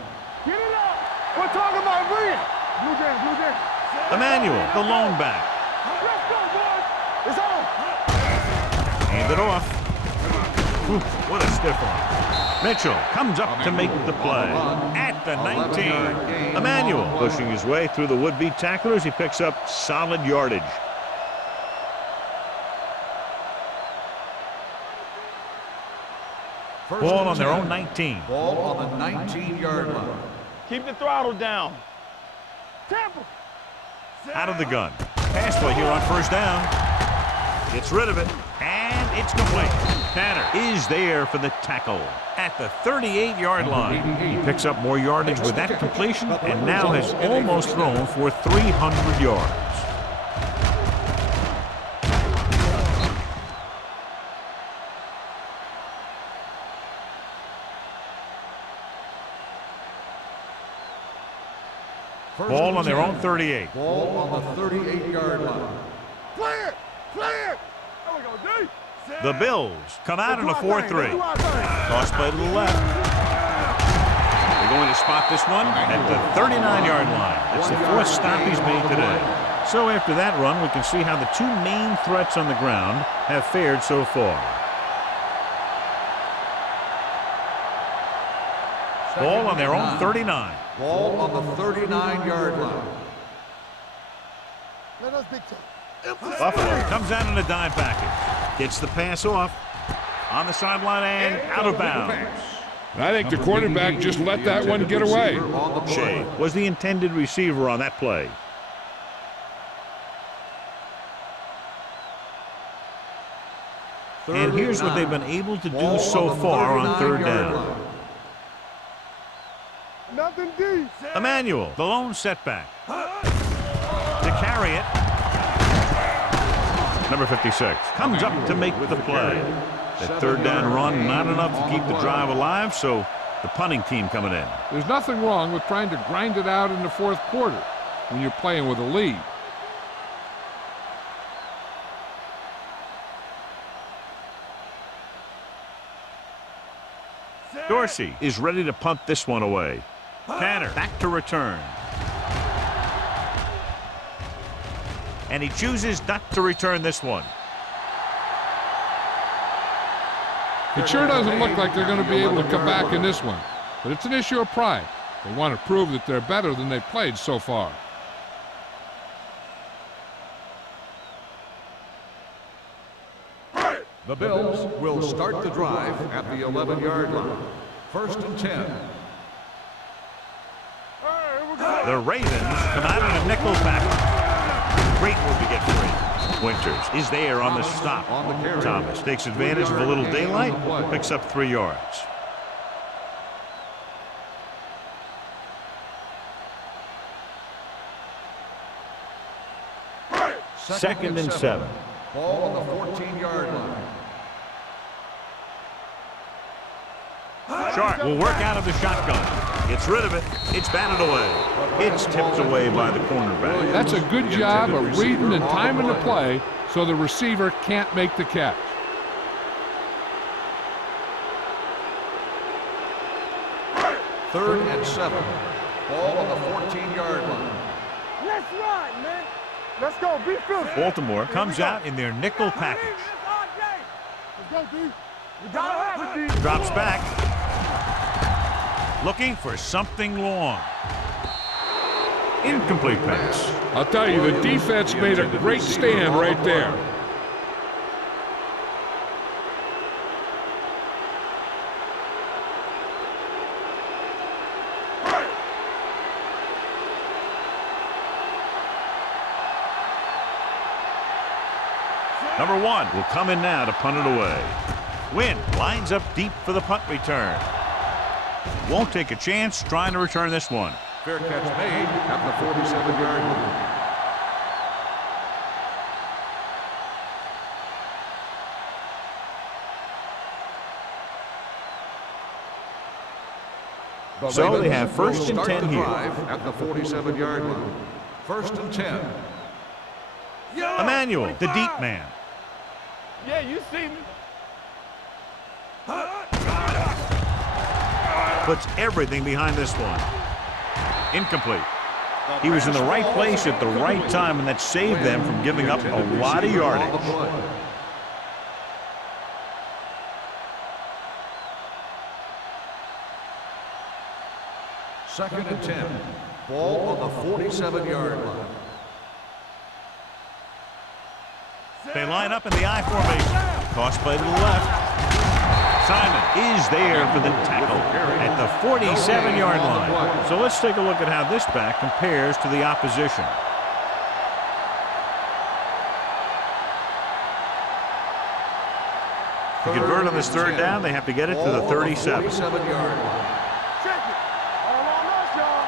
Get it up. We're talking about Green. Blue Jays, Blue Jays. Emmanuel, the lone back. Let's go, boys. It's on. Hand it off. Ooh, what a stiff arm. Mitchell comes up to make the play at the 19. Emmanuel pushing his way through the would-be tacklers. He picks up solid yardage. Ball on their own 19. Ball on the 19-yard line. Keep the throttle down. Temple. Out of the gun. Pass play here on 1st down. Gets rid of it, and it's complete. Tanner is there for the tackle at the 38-yard line. He picks up more yardage with that completion and now has almost thrown for 300 yards. Ball on their own 38. Ball on the 38-yard line. Clear. Clear. There we go, dude. The Bills come out in a 4-3. Toss play to the left. They're going to spot this one at the 39-yard line. It's the 4th stop he's made today. So after that run, we can see how the 2 main threats on the ground have fared so far. Ball on their own 39. Ball on the 39-yard line. Let us big time. Buffalo comes out in a dime package. Gets the pass off. On the sideline and out of bounds. And I think the quarterback just let that one get away. Shea was the intended receiver on that play. And here's what they've been able to do so far on third down. Nothing deep. Emmanuel, the lone setback. To carry it. Number 56 comes up to make the play. That third down run, not enough to keep the drive alive, so the punting team coming in. There's nothing wrong with trying to grind it out in the fourth quarter when you're playing with a lead. Dorsey is ready to punt this one away. Tanner back to return. And he chooses not to return this one. It sure doesn't look like they're going to be able to come back in this one, but it's an issue of pride. They want to prove that they're better than they've played so far. The Bills will start the drive at the 11-yard line. 1st and 10. The Ravens come out in a nickel package. Great move to get free. Winters is there on the stop. Thomas takes advantage of a little daylight, picks up 3 yards. Second and 7. Ball on the 14-yard line. Sharp will work out of the shotgun. Gets rid of it. It's batted away. It's tipped away by the cornerback. That's a good job of reading and timing the play so the receiver can't make the catch. Third and 7. Ball on the 14-yard line. Let's run, man. Let's go. Be filthy. Baltimore comes out in their nickel package. Let's go, D. We gotta have it, D. Drops back. Looking for something long. Incomplete pass. I'll tell you, the defense made a great stand right there. Number 1 will come in now to punt it away. Wynn lines up deep for the punt return. Won't take a chance trying to return this one. Fair catch made at the 47-yard line. So they have 1st and 10 here. At the 47-yard line. 1st and 10. Emmanuel, the deep man. Yeah, you see me. Puts everything behind this one. Incomplete. He was in the right place at the right time, and that saved them from giving up a lot of yardage. Second and 10. Ball on the 47-yard line. They line up in the I formation. Toss play to the left. Simon is there for the tackle at the 47-yard line. So let's take a look at how this back compares to the opposition. To convert on this third down, they have to get it to the 37. 47-yard line. Check it. All on us, y'all.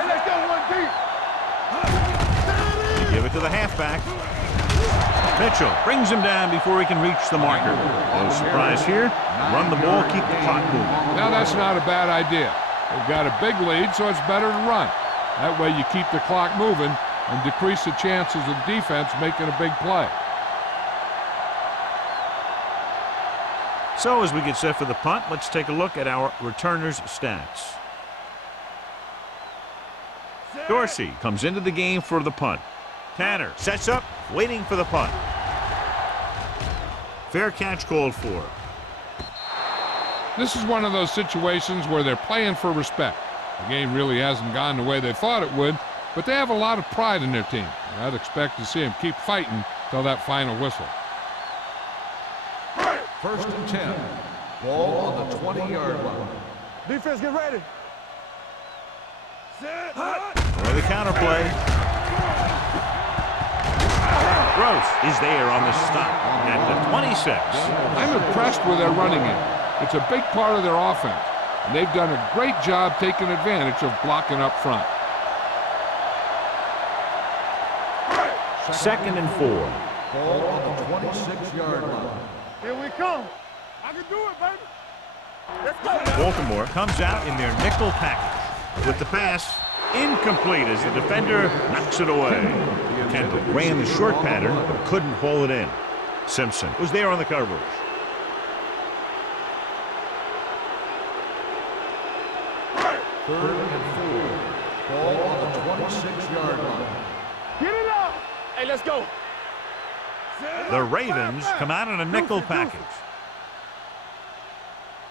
Hey, let's go one deep. They give it to the halfback. Mitchell brings him down before he can reach the marker. No surprise here. Run the ball, keep the clock moving. Now that's not a bad idea. They've got a big lead, so it's better to run. That way you keep the clock moving and decrease the chances of the defense making a big play. So as we get set for the punt, let's take a look at our returners' stats. Dorsey comes into the game for the punt. Tanner sets up, waiting for the punt. Fair catch called for. This is one of those situations where they're playing for respect. The game really hasn't gone the way they thought it would, but they have a lot of pride in their team. And I'd expect to see them keep fighting till that final whistle. First and 10. Ball on the 20-yard line. Defense, get ready. For the counter play. Gross is there on the stop at the 26. I'm impressed with their running game. It's a big part of their offense, and they've done a great job taking advantage of blocking up front. Second and 4. Ball on the 26-yard line. Here we come. I can do it, baby. Let's go now. Baltimore comes out in their nickel package with the pass incomplete as the defender knocks it away. Kendall ran the short pattern but couldn't haul it in. Simpson was there on the coverage. Third and 4. Ball on the 26-yard line. Get it up. Hey, let's go. The Ravens come out in a nickel package.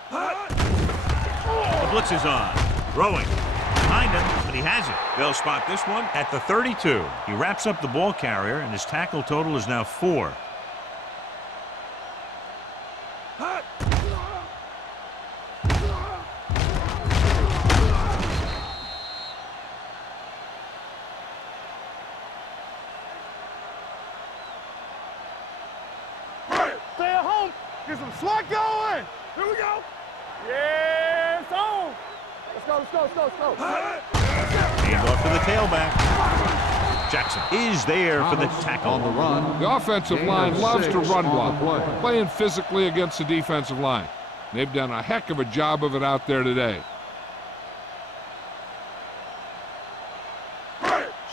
The blitz is on. Throwing. Behind him, but he has it. They'll spot this one at the 32. He wraps up the ball carrier, and his tackle total is now 4. Stay at home. Get some swat going. Here we go. Yeah, it's on. Let's go, let's go, let's go, let's go. Hand off to the tailback. Jackson is there for the tackle. On the run. The offensive line loves to run block, playing physically against the defensive line. They've done a heck of a job of it out there today.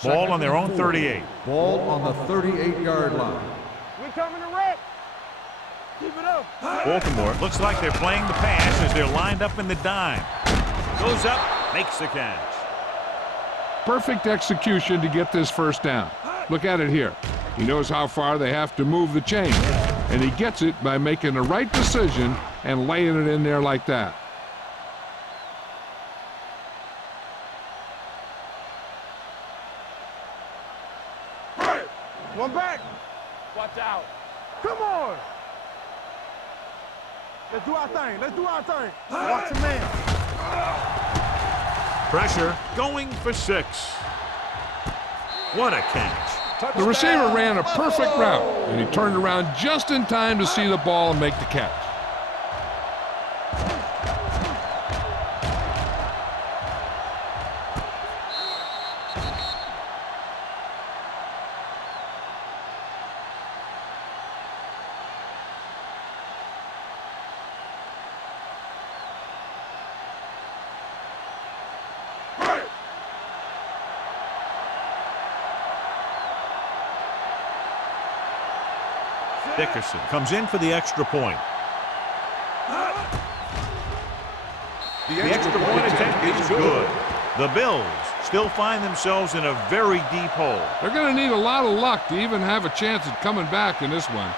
Ball on their own 38. Ball on the 38-yard line. We coming to wreck. Keep it up. Baltimore looks like they're playing the pass as they're lined up in the dime. Goes up, makes the catch. Perfect execution to get this first down. Look at it here. He knows how far they have to move the chain, and he gets it by making the right decision and laying it in there like that. One back. Watch out. Come on. Let's do our thing. Let's do our thing. Watch your man. Pressure going for 6. What a catch. The receiver ran a perfect route, and he turned around just in time to see the ball and make the catch. Dickerson comes in for the extra point. The extra point attempt is good. The Bills still find themselves in a very deep hole. They're going to need a lot of luck to even have a chance at coming back in this one.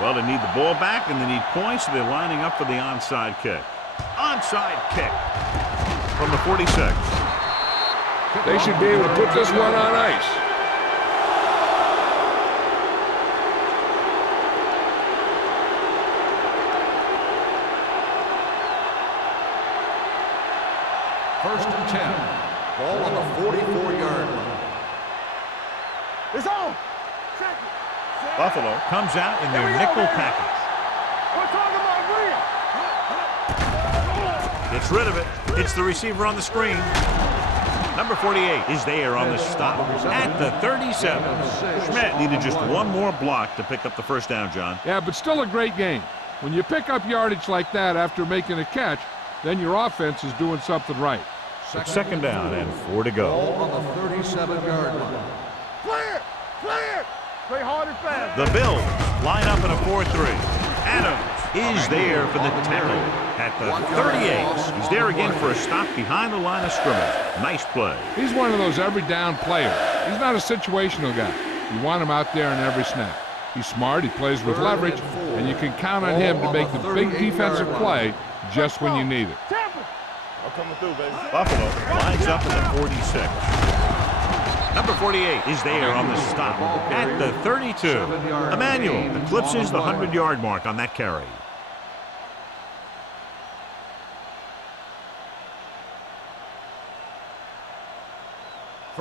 Well, they need the ball back, and they need points, so they're lining up for the onside kick. Onside kick from the 46. They should be able to put this one on ice. First and 10. Ball on the 44-yard line. It's on. Check it. Buffalo comes out in their nickel package. We're talking about green. Gets rid of it. Hits the receiver on the screen. Number 48 is there on the stop at the 37. Schmidt needed just one more block to pick up the first down, John. Yeah, but still a great game. When you pick up yardage like that after making a catch, then your offense is doing something right. Second down and 4 to go. Ball on the 37-yard line. Clear. Clear. Play hard and fast. The Bills line up in a 4-3. Adams is there for the tackle At the 38, he's there again for a stop behind the line of scrimmage. Nice play. He's one of those every down players. He's not a situational guy. You want him out there in every snap. He's smart, he plays with leverage, and you can count on him to make the big defensive play just when you need it. I'm coming through, baby. Buffalo lines up at the 46. Number 48 is there on the stop at the 32. Emmanuel eclipses the 100-yard mark on that carry.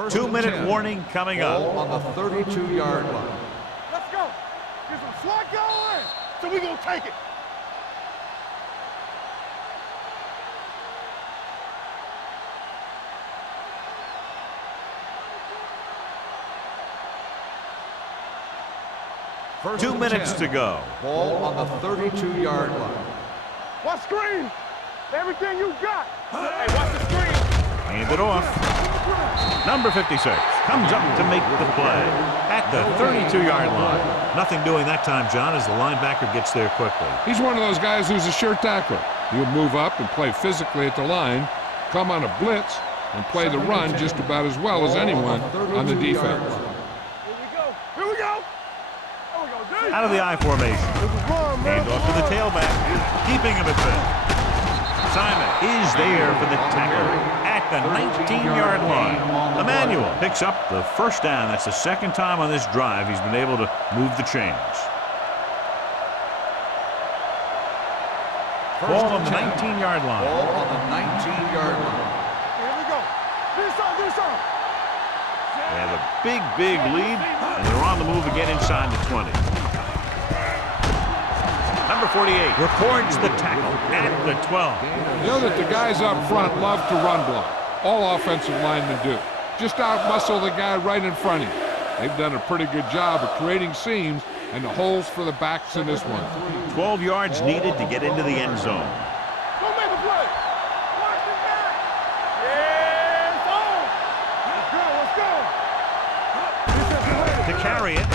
Two-minute warning coming up. On the 32-yard line. Let's go. Get some slot going. So we gonna take it. First 2 and minutes 10. to go. Ball on the 32-yard line. Watch screen. Everything you got. Hey, watch the screen. Hand it off. Number 56 comes up to make the play at the 32-yard line. Nothing doing that time, John, as the linebacker gets there quickly. He's one of those guys who's a sure tackler. He'll move up and play physically at the line, come on a blitz, and play the run just about as well as anyone on the defense. Here we go. Here we go. There we go, dude. Out of the I formation. This is wrong, man. Hand off to the tailback, keeping him at bay. Simon is there for the tackle at the 19-yard line. Emmanuel picks up the first down. That's the second time on this drive he's been able to move the chains. Ball on the 19-yard line. Ball on the 19-yard line. Here we go. Do something. They have a big lead, and they're on the move again inside the 20. Number 48 records the tackle at the 12. You know that the guys up front love to run block. All offensive linemen do. Just out-muscle the guy right in front of you. They've done a pretty good job of creating seams and the holes for the backs in this one. 12 yards needed to get into the end zone. Go make a play. Watch the back. Yeah, it's on. Let's go. To carry it,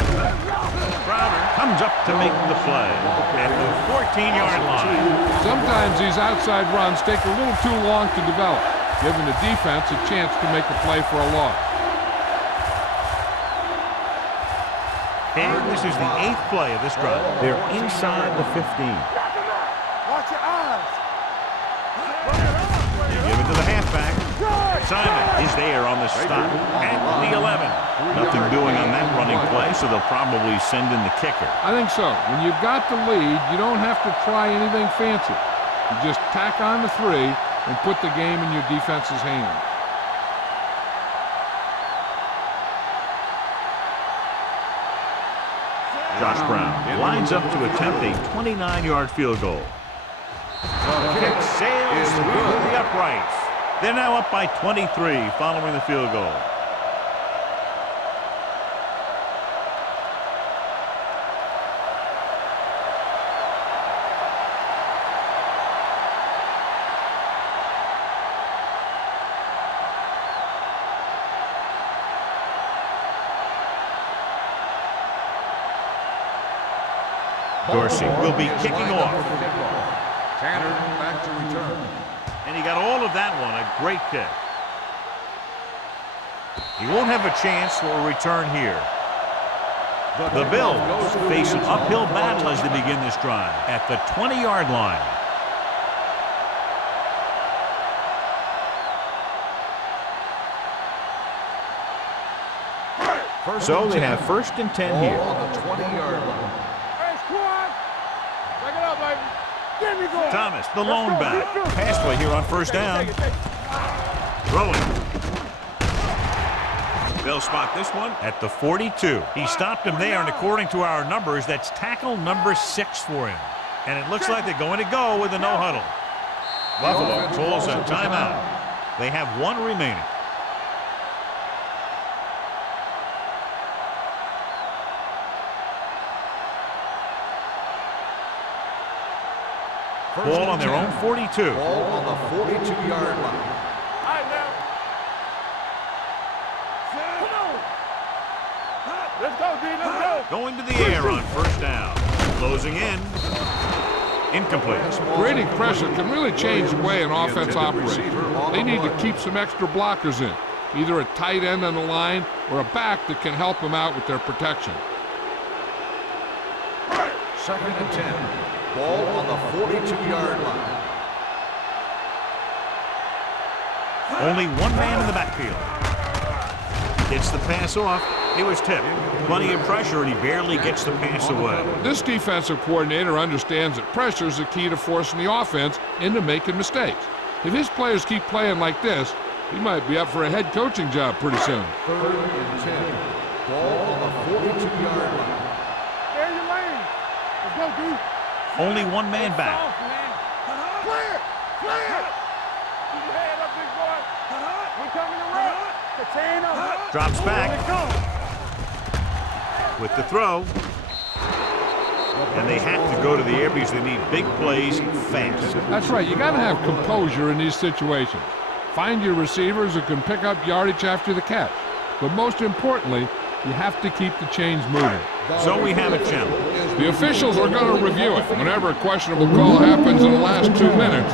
Crowder comes up to make the play at the 14-yard line. Sometimes these outside runs take a little too long to develop, giving the defense a chance to make a play for a loss. And this is the 8th play of this drive. They're inside the 15. Watch your eyes. They give it to the halfback. Simon is there on the stop at the 11. Nothing doing on that running play, so they'll probably send in the kicker. I think so. When you've got the lead, you don't have to try anything fancy. You just tack on the 3 and put the game in your defense's hands. Josh Brown lines up to attempt a 29-yard field goal. The kick sails through the uprights. They're now up by 23 following the field goal. Dorsey will be kicking off. Tanner back to return. And he got all of that one, a great kick. He won't have a chance for a return here. The Bills face an uphill battle as they begin this drive at the 20-yard line. So they have first and 10 here. On the 20-yard line. Hey, squad. Back it up, baby. Get me going. Thomas, the lone back. Pass play here on first down. Take it. Throwing. They'll spot this one at the 42. He stopped him there, and according to our numbers, that's tackle number 6 for him. And it looks like they're going to go with a no huddle. Buffalo calls a timeout. They have 1 remaining. Ball on their own 42. Ball on the 42-yard line. All right, now. Come on. Let's go, D. Let's go. Going to the air on first down. Closing in. Incomplete. Creating pressure can really change the way an offense operates. They need to keep some extra blockers in, either a tight end on the line or a back that can help them out with their protection. 2nd and 10. Ball on the 42-yard line. Only one man in the backfield. Gets the pass off. It was tipped. Plenty of pressure, and he barely gets the pass away. This defensive coordinator understands that pressure is the key to forcing the offense into making mistakes. If his players keep playing like this, he might be up for a head coaching job pretty soon. 3rd and 10. Ball on the 42-yard line. Stay in your lane. Let's go, D. Only one man back. Clear! Clear! Keep your head up, big boy. We coming to run. The chain up. Drops back with the throw. And they have to go to the air because they need big plays fast. That's right. You got to have composure in these situations. Find your receivers who can pick up yardage after the catch. But most importantly, you have to keep the chains moving. So we have it, Jim. The officials are going to review it. Whenever a questionable call happens in the last 2 minutes,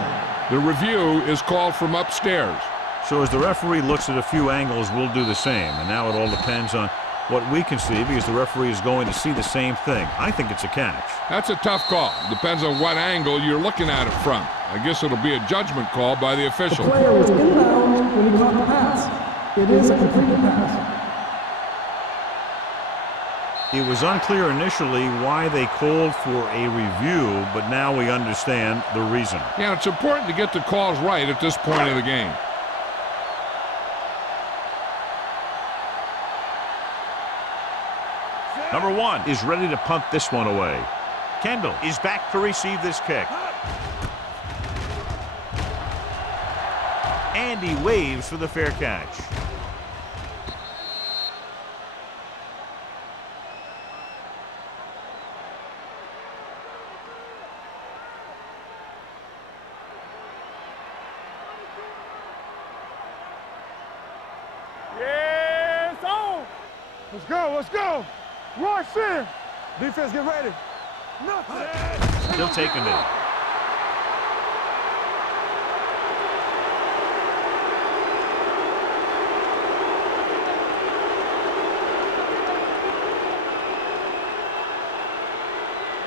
the review is called from upstairs. So as the referee looks at a few angles, we'll do the same. And now it all depends on what we can see because the referee is going to see the same thing. I think it's a catch. That's a tough call. Depends on what angle you're looking at it from. I guess it'll be a judgment call by the official. The player was inbound when he caught the pass. It is a completed pass. It was unclear initially why they called for a review, but now we understand the reason. Yeah, it's important to get the calls right at this point of the game. Number 1 is ready to punt this one away. Kendall is back to receive this kick. And he waves for the fair catch. Yeah, it's on. Let's go, let's go. Rush in. Defense, get ready. Nothing. Still taking it.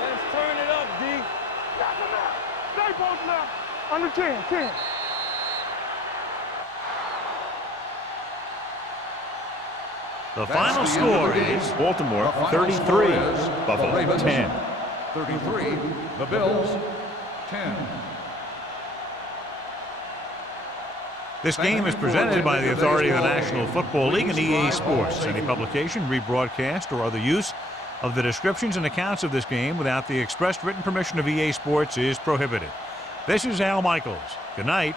Let's turn it up, D. Stay both now. Under 10. The final score is Baltimore 33, Buffalo 10. 33, the Bills, 10. This game is presented by the authority of the National Football League and EA Sports. Any publication, rebroadcast, or other use of the descriptions and accounts of this game without the expressed written permission of EA Sports is prohibited. This is Al Michaels. Good night.